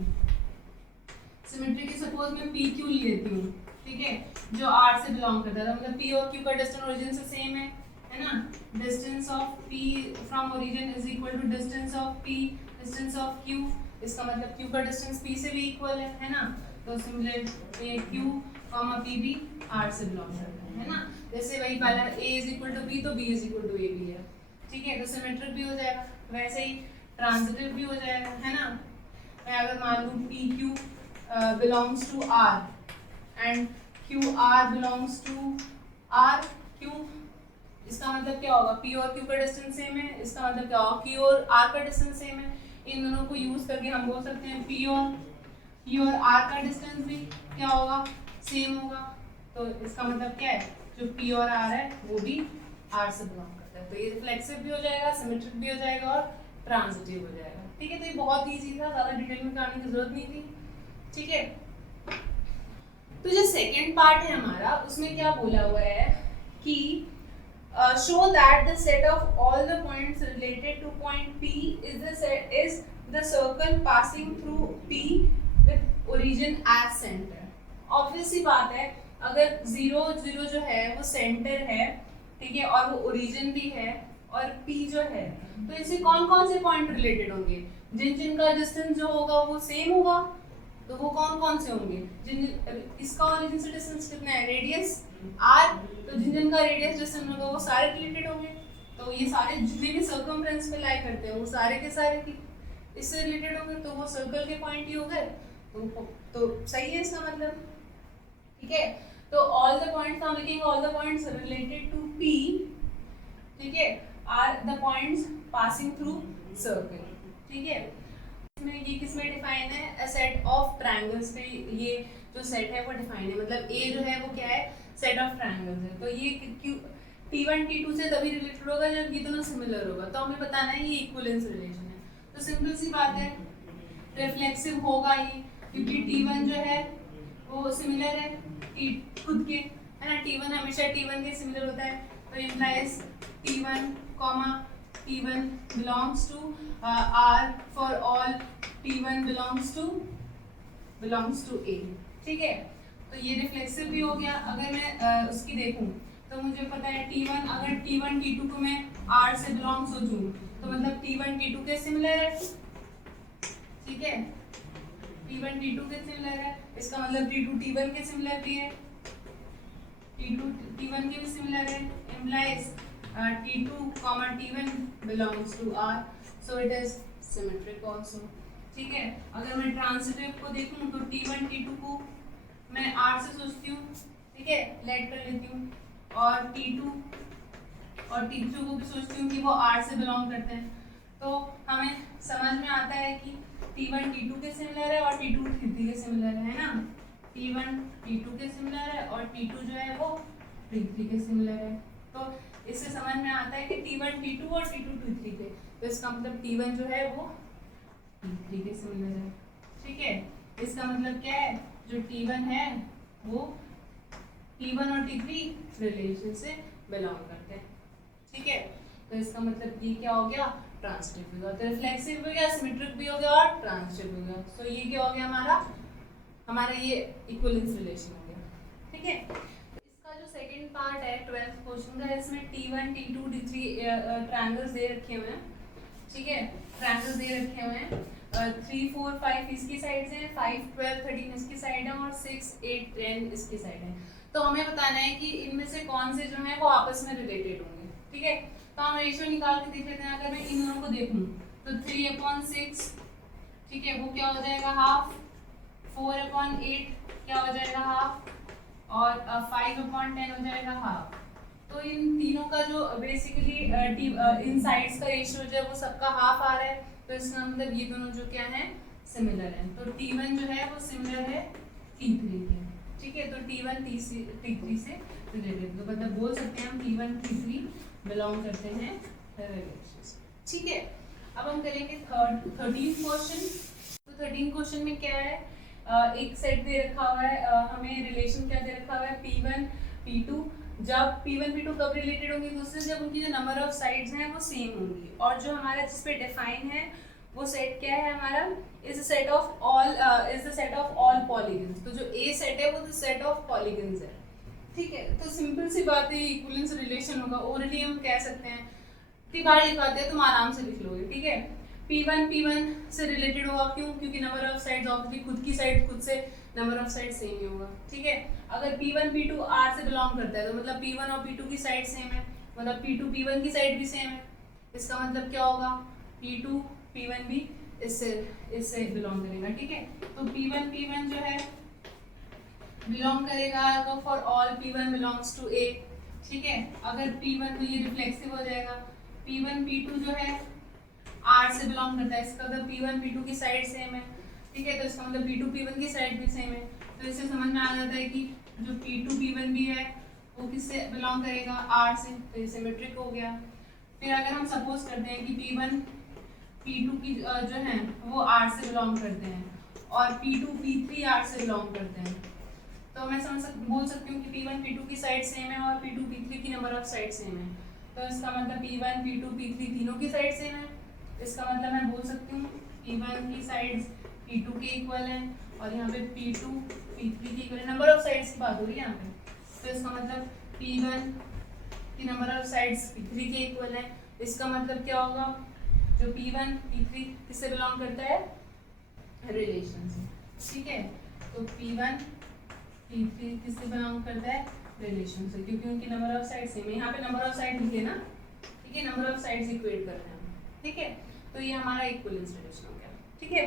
सिमेट्री की सपोज मैं PQ ले लेती हूँ, ठीक है, जो R से बिलोंग करता है, मतलब P और Q का डिस्टेंस ओरिजिन से सेम है ना। Distance of P from origin is equal to distance of P distance of Q, इसका मतलब Q का डिस्टेंस P से भी इक्वल है ना, तो सिमिलर ये Q P भी R से बिलोंग करता है ना। जैसे वही पहला A is equal to B तो B is equal to A भी है, ठीक है, तो सिमेट्रिक भी हो जाएगा, वैसे ही ट्रांजिटिव भी हो जाएगा, है ना। मैं अगर मान लूँ PQ belongs to R and QR belongs to R, Q, इसका मतलब क्या होगा, P और Q का डिस्टेंस सेम है, इसका मतलब क्या होगा Q और R का डिस्टेंस सेम है, इन दोनों को यूज करके हम बोल सकते हैं P और R का डिस्टेंस भी क्या होगा, सेम होगा। तो इसका मतलब क्या है, जो P और R है वो भी R से बिलोंग करता है। तो ये रिफ्लेक्सिव भी हो जाएगा, सिमेट्रिक भी हो जाएगा और ट्रांजिटिव हो जाएगा। ठीक है, तो ये बहुत ईजी था, ज़्यादा डिटेल में करने की जरूरत नहीं थी। ठीक है, तो जो सेकेंड पार्ट है हमारा, उसमें क्या बोला हुआ है कि show that the set of all the points related to point P is the circle passing through P with origin as center। Obvious सी बात है, अगर 0 0 जो है वो सेंटर है, ठीक है, और वो ओरिजिन भी है और P जो है, तो इससे कौन कौन से पॉइंट रिलेटेड होंगे, जिनका डिस्टेंस जो होगा वो सेम होगा। तो वो कौन कौन से होंगे, इसका ओरिजिन से डिस्टेंस कितना है, रेडियस r, तो जिनका रेडियस डिस्टेंस होगा वो सारे रिलेटेड होंगे। तो ये सारे जितने भी सर्कमफ्रेंस पे लाई करते हैं वो सारे के सारे की इससे रिलेटेड होंगे, तो वो सर्कल के पॉइंट ही हो गए। तो सही है इसका मतलब। ठीक है, तो ऑल द पॉइंट्स हम लिखेंगे, all the points related to P, ठीक है, are the points passing through circle. ठीक है, इसमें ये किसमें डिफाइन है, अ सेट ऑफ ट्रायंगल्स पे ये जो सेट है वो डिफाइन है। मतलब ए जो है वो क्या है, सेट ऑफ ट्रायंगल्स है। तो ये T1 T2 से तभी रिलेटेड होगा जब ये दोनों सिमिलर होगा। तो हमें बताना है ये इक्विवेलेंस रिलेशन है। तो सिंपल सी बात है, रिफ्लेक्सिव होगा ये, क्योंकि T1 जो है वो सिमिलर है खुद के, है ना। T1 हमेशा T1 के सिमिलर होता है, तो implies T1 T1 belongs to R for all T1 belongs to A। ठीक है, तो ये रिफ्लेक्सिव भी हो गया। अगर मैं उसकी देखूं तो मुझे पता है T1, अगर T1 T2 को मैं R से बिलोंग सोचूं तो मतलब T1 T2 के सिमिलर है। ठीक है, T1 T2 के सिमिलर है, इसका मतलब T2 T1 के सिमिलर भी है, T2 T1 के भी सिमिलर है, implies T2, T1 belongs to R, so it is symmetric also। ठीक है, अगर मैं ट्रांजिटिव को देखूं तो T1 T2 को मैं R से सोचती हूँ, ठीक है, लेट कर लेती हूँ, और T2 और T3 को भी सोचती हूँ कि वो R से बिलोंग करते हैं। तो हमें समझ में आता है कि T1 T2 के सिमिलर है और T2 T3 के सिमिलर है ना। T1 T2 के सिमिलर है और T2 जो है वो T3 के सिमिलर है। तो इससे समझ में आता है कि T1 T2 और T2 T3 के, तो इसका मतलब T1 जो है वो T3 के सिमिलर है। ठीक है, इसका मतलब क्या है, जो T1 है वो T1 और T3 रिलेशन से बिलोंग करते हैं। ठीक है, तो इसका मतलब ये क्या हो गया, ट्रांजिटिव भी हो गया, तो रिफ्लेक्सिव भी हो गया, सिमेट्रिक भी हो गया और ट्रांजिटिव भी हो गया। तो ये क्या हो गया, हमारा ये इक्विवेलेंस रिलेशन हो गया। ठीक है, इसका जो सेकंड पार्ट है 12th क्वेश्चन का, इसमें T1 T2 T3 ट्रायंगल्स दे रखे हुए हैं। ठीक है, ट्रायंगल्स दे रखे हुए हैं, 3 4 5 इसकी साइड से, 5 12 13 इसकी साइड है और 6 8 10 इसकी साइड है। तो हमें बताना है कि इनमें से कौन से जो है वो आपस में रिलेटेड होंगे। ठीक है, तो हम रेशियो निकाल के देख लेते हैं। अगर मैं इन दोनों को देखूं तो 3/6, ठीक है, वो क्या हो जाएगा, हाफ। 4/8 क्या हो जाएगा, हाफ, और 5/10 हो जाएगा, हाफ। तो इन तीनों का जो बेसिकली इन साइड्स का रेशियो जो है वो सबका हाफ आ रहा है। तो इसका मतलब ये दोनों जो क्या है, सिमिलर है। तो T1 जो है वो सिमिलर है T3 के। ठीक है, तो T1 T3 से रिलेटेड, तो मतलब बोल सकते हैं हम T1 T3 बिलोंग करते हैं रिलेशन। ठीक है, अब हम करेंगे 13 क्वेश्चन। तो 13 क्वेश्चन में क्या है, एक सेट दे रखा हुआ है, हमें रिलेशन क्या दे रखा हुआ है, P1 P2। जब P1 P2 कब रिलेटेड होंगे एक दूसरे से, जब उनकी जो नंबर ऑफ साइड्स हैं वो सेम होंगी। और जो हमारा जिस पे डिफाइन है वो सेट क्या है हमारा, is the set of all polygons. तो जो ए सेट है वो द सेट ऑफ पॉलीगन्स है। ठीक है, तो सिंपल सी बात है, इक्विवेलेंस रिलेशन होगा। ओरली हम कह सकते हैं, बाहर लिखवाते हैं, तुम आराम से लिख लोगे। ठीक है, P1 से रिलेटेड होगा, क्यों, क्योंकि नंबर ऑफ साइड्स ऑब्वियसली खुद की साइड खुद से नंबर ऑफ साइड सेम ही होगा। ठीक है, अगर P1 P2 R से बिलोंग करता है तो मतलब P1 और P2 की साइड सेम है, मतलब P2 P1 की साइड भी सेम है। इसका मतलब क्या होगा, P2 P1 भी इससे बिलोंग करेगा। ठीक है, तो P1 जो है बिलोंग करेगा for all P1 belongs to A। ठीक है, अगर P1 तो ये रिफ्लेक्सिव हो जाएगा, P1 P2 जो है R से बिलोंग करता है, इसका मतलब P1 P2 की साइड सेम है, ठीक है, तो इसका मतलब P2 P1 की साइड भी सेम है, तो इससे समझ में आ जाता है कि जो P2 P1 भी है वो किससे बिलोंग करेगा, R से, तो ये सिमेट्रिक हो गया। फिर अगर हम सपोज करते हैं कि P1 P2 की जो है वो R से बिलोंग करते हैं और P2 P3 R से बिलोंग करते हैं, तो मैं बोल सकती हूँ कि P1 P2 की साइड सेम है और P2 P3 की नंबर ऑफ साइड सेम है, तो इसका मतलब P1 P2 P3 तीनों की साइड सेम है, इसका मतलब मैं बोल सकती हूँ P1 की साइड्स P2 के इक्वल है और यहाँ पे P2 P3 की इक्वल है, नंबर ऑफ साइड्स की बात हो रही है यहाँ पे, तो इसका मतलब P1 की नंबर ऑफ साइड्स P3 के इक्वल है, इसका मतलब क्या होगा, जो P1 P3 किससे बिलोंग करता है, रिलेशन से, ठीक है, तो P1 P3 किससे बिलोंग करता है, रिलेशन से, क्योंकि उनकी नंबर ऑफ साइड सेम है, यहाँ पे नंबर ऑफ साइड लिखे ना, ठीक है, नंबर ऑफ साइड्स इक्वेट करते हैं, ठीक है, तो ये हमारा इक्विवेलेंस रिलेशन हो गया, ठीक है।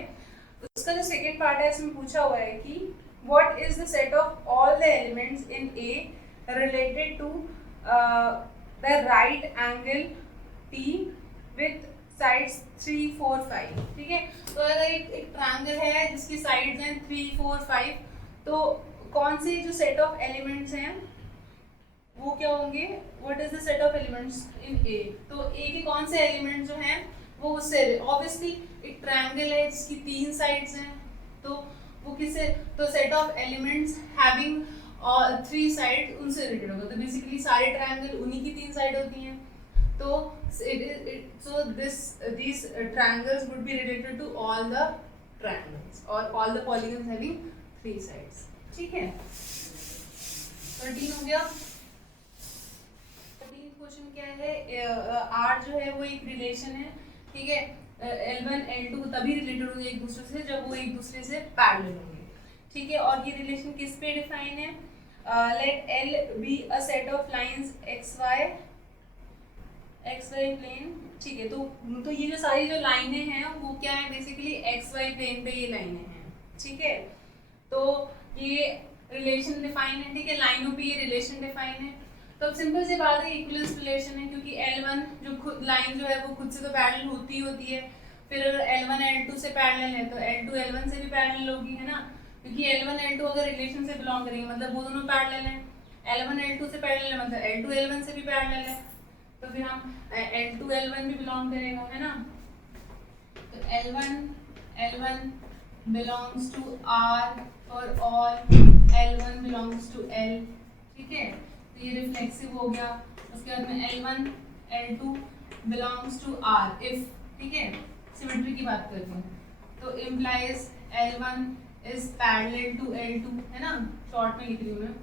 उसका जो सेकंड पार्ट है इसमें पूछा हुआ है कि what is the set of all the elements in A related to the right angle T with sides 3 4 5, ठीक है, तो अगर एक ट्रायंगल है जिसकी साइड्स हैं 3 4 5, तो कौन से जो सेट ऑफ एलिमेंट्स हैं वो क्या होंगे, what is the set of elements in A, तो ए के कौन से एलिमेंट जो हैं वो उससे, ऑब्वियसली एक ट्रायंगल है जिसकी 3 साइड्स हैं, तो वो किससे, तो set of elements having 3 sides उनसे रिलेटेड होगा, तो बेसिकली सारे ट्रायंगल उन्हीं की 3 साइड होती हैं, तो these triangles would be related to all the triangles or all the polygons having 3 sides, ठीक है, 13 हो गया। 13th क्वेश्चन क्या है, R जो है वो एक रिलेशन है, ठीक है, L1 L2 तभी रिलेटेड होंगे एक दूसरे से जब वो एक दूसरे से पैरेलल होंगे, ठीक है, और ये रिलेशन किस पे डिफाइन है, let L be a set of lines XY plane, ठीक है, तो ये जो सारी जो लाइनें हैं वो क्या है, बेसिकली XY प्लेन पे ये लाइनें हैं, ठीक है, तो ये रिलेशन डिफाइन है, ठीक है, लाइनों पे ये रिलेशन डिफाइन है, तो अब सिंपल सी बात है इक्विवेलेंस रिलेशन है, क्योंकि L1 जो खुद लाइन जो है वो खुद से तो पैरेलल होती है, फिर अगर L1 L2 से पैरेलल है तो L2 L1 से भी पैरेलल होगी, है ना, क्योंकि L1 L2 अगर रिलेशन से बिलोंग करेंगे मतलब वो दोनों पैरेलल हैं, L1 L2 से पैरेलल है मतलब L2 L1 से भी पैरेलल है, तो फिर हम L2 L1 भी बिलोंग करेगा, है ना, तो L1 belongs to R और all L1 belongs to L, ठीक है, तो ये रिफ्लेक्सिव हो गया, उसके बाद में L1 L2 belongs to R if, ठीक है, सिमेट्री की बात करते हैं, तो implies L1 is parallel to L2, है ना, शॉर्ट में लिख रही हूँ मैं,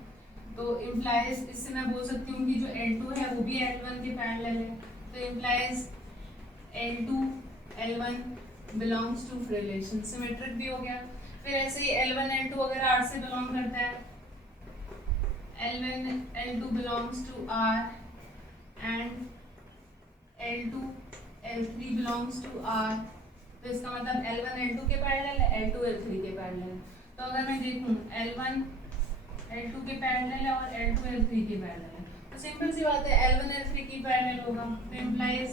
तो implies इससे मैं बोल सकती हूँ कि जो L2 है वो भी L1 के पैरेलल है, तो implies L2 L1 belongs to relation, symmetric भी हो गया, फिर ऐसे ही L1 L2 अगर R से बिलोंग करता है, L1 L2 belongs to R and L2 L3 belongs to R, तो इसका मतलब L1 L2 के पैरेलल है, L2 L3 के पैरेलल, तो अगर मैं देखूँ L1 L2 के पैरेलल है और L2 L3 के पैरेलल है, तो सिंपल सी बात है L1 L3 की पैरेलल होगा, तो implies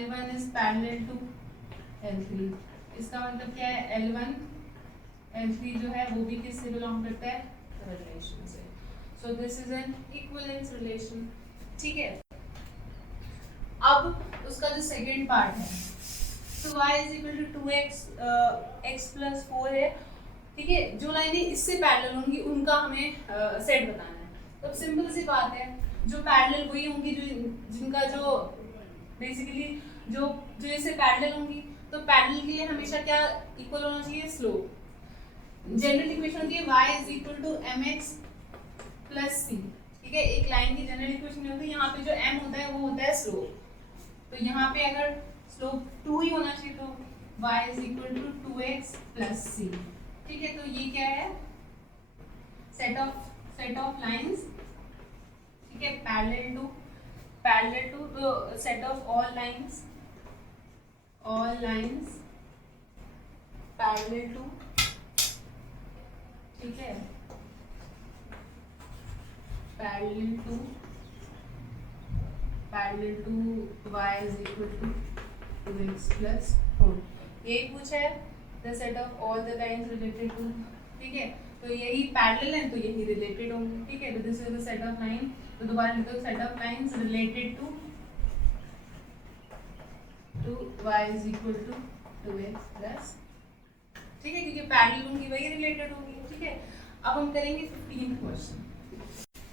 L1 is parallel to L3, इसका मतलब क्या है L1 L3 जो है वो भी किससे बिलोंग करता है, रिलेशन से, सो this is an equivalence relation, ठीक है। अब उसका जो सेकंड पार्ट है, तो y is equal to 2x x plus 4 है, ठीक है, जो लाइनें इससे पैरेलल होंगी उनका हमें सेट बताना है, तो सिंपल सी बात है जो पैरेलल वही होंगी जो जिनका जो बेसिकली जो इससे पैरेलल होंगी, तो पैरेलल के लिए हमेशा क्या इक्वल होना चाहिए, स्लोप, जनरल इक्वेशन होती है y is equal to mx plus c, ठीक है, एक लाइन की जनरल इक्वेशन होती है, यहाँ पे जो m होता है वो होता है स्लोप, तो यहाँ पे अगर स्लोप 2 ही होना चाहिए तो y is equal to 2x plus c, ठीक है, तो ये क्या है, सेट ऑफ लाइंस, ठीक है, पैरेलल टू तो set of all lines parallel to, ठीक है, parallel to y is equal to 2x plus 4 यही पूछा है, the set of all the lines related to, ठीक है, तो यही पैरेलल है तो यही रिलेटेड होंगे, ठीक है, तो this is the set of line, तो दोबारा लिख दो set of lines related to y is equal to 2x plus, ठीक है, क्योंकि पैरेलल होंगी वही रिलेटेड होंगी, ठीक है। अब हम करेंगे 15th क्वेश्चन।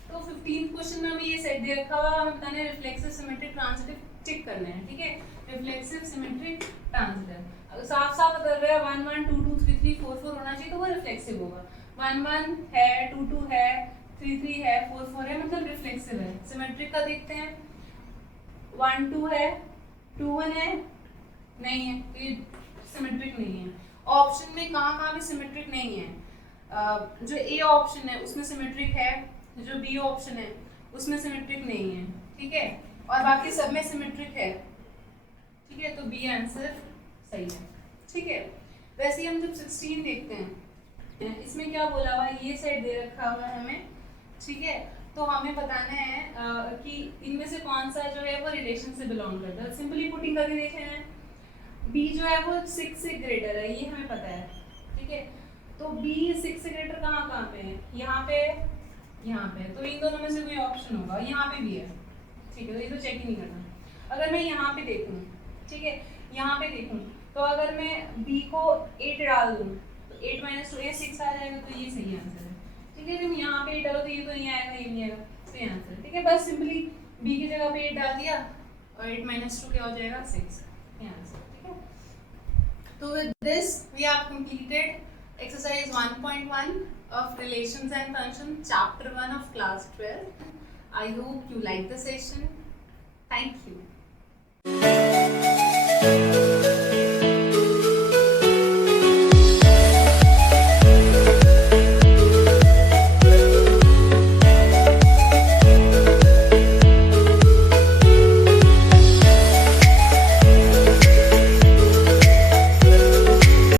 तो 15th क्वेश्चन में हमें ये सेट दे रखा हुआ, हमें बताना है रिफ्लेक्सिव सिमेट्रिक ट्रांजिटिव टिक करना है, ठीक है, रिफ्लेक्सिव सिमेट्रिक ट्रांजिटिव। अगर साफ साफ अगर रहा 1 1 2 2 3 3 4 4 होना चाहिए तो वो रिफ्लेक्सिव होगा। 1 1 है, 2 2 है, 3 3 है, 4 4 है, मतलब रिफ्लेक्सिव है। सिमेट्रिक का देखते हैं, 1 2 है, 2 1 है, नहीं है, तो ये सिमेट्रिक नहीं है। ऑप्शन में कहाँ भी सिमेट्रिक नहीं है। जो ए ऑप्शन है उसमें सिमेट्रिक है, जो बी ऑप्शन है उसमें सिमेट्रिक नहीं है, ठीक है, और बाकी सब में सिमेट्रिक है, ठीक है, तो बी आंसर सही है, ठीक है। वैसे ही हम जब 16 देखते हैं, इसमें क्या बोला हुआ है, ये सेट दे रखा हुआ है हमें, ठीक है, तो हमें बताना है कि इनमें से कौन सा जो है वो रिलेशन से बिलोंग करता है। सिंपली पुटिंग का रिलेशन है, बी जो है वो 6 से ग्रेटर है, ये हमें पता है, ठीक है, तो बी 6 से ग्रेटर कहाँ पे है, यहाँ पे, तो इन दोनों में से कोई ऑप्शन होगा, यहाँ पे भी है, ठीक है, तो ये तो चेक ही नहीं करना। अगर मैं यहाँ पे देखूँ, ठीक है, यहाँ पे देखूँ, तो अगर मैं b को 8 डाल दूँ तो 8 - 2 ये 6 आ जाएगा, तो ये सही आंसर है, ठीक है। तुम यहाँ पे 8 डालो तो ये तो नहीं आएगा, ये नहीं आएगा, तो ये आंसर है, ठीक है। बस सिंपली b की जगह पे 8 डाल दिया और 8 - 2 क्या हो जाएगा, 6, ये आंसर, ठीक है। तो with this we have completed exercise 1.1 of relations and function chapter 1 of class 12. I hope you like the session.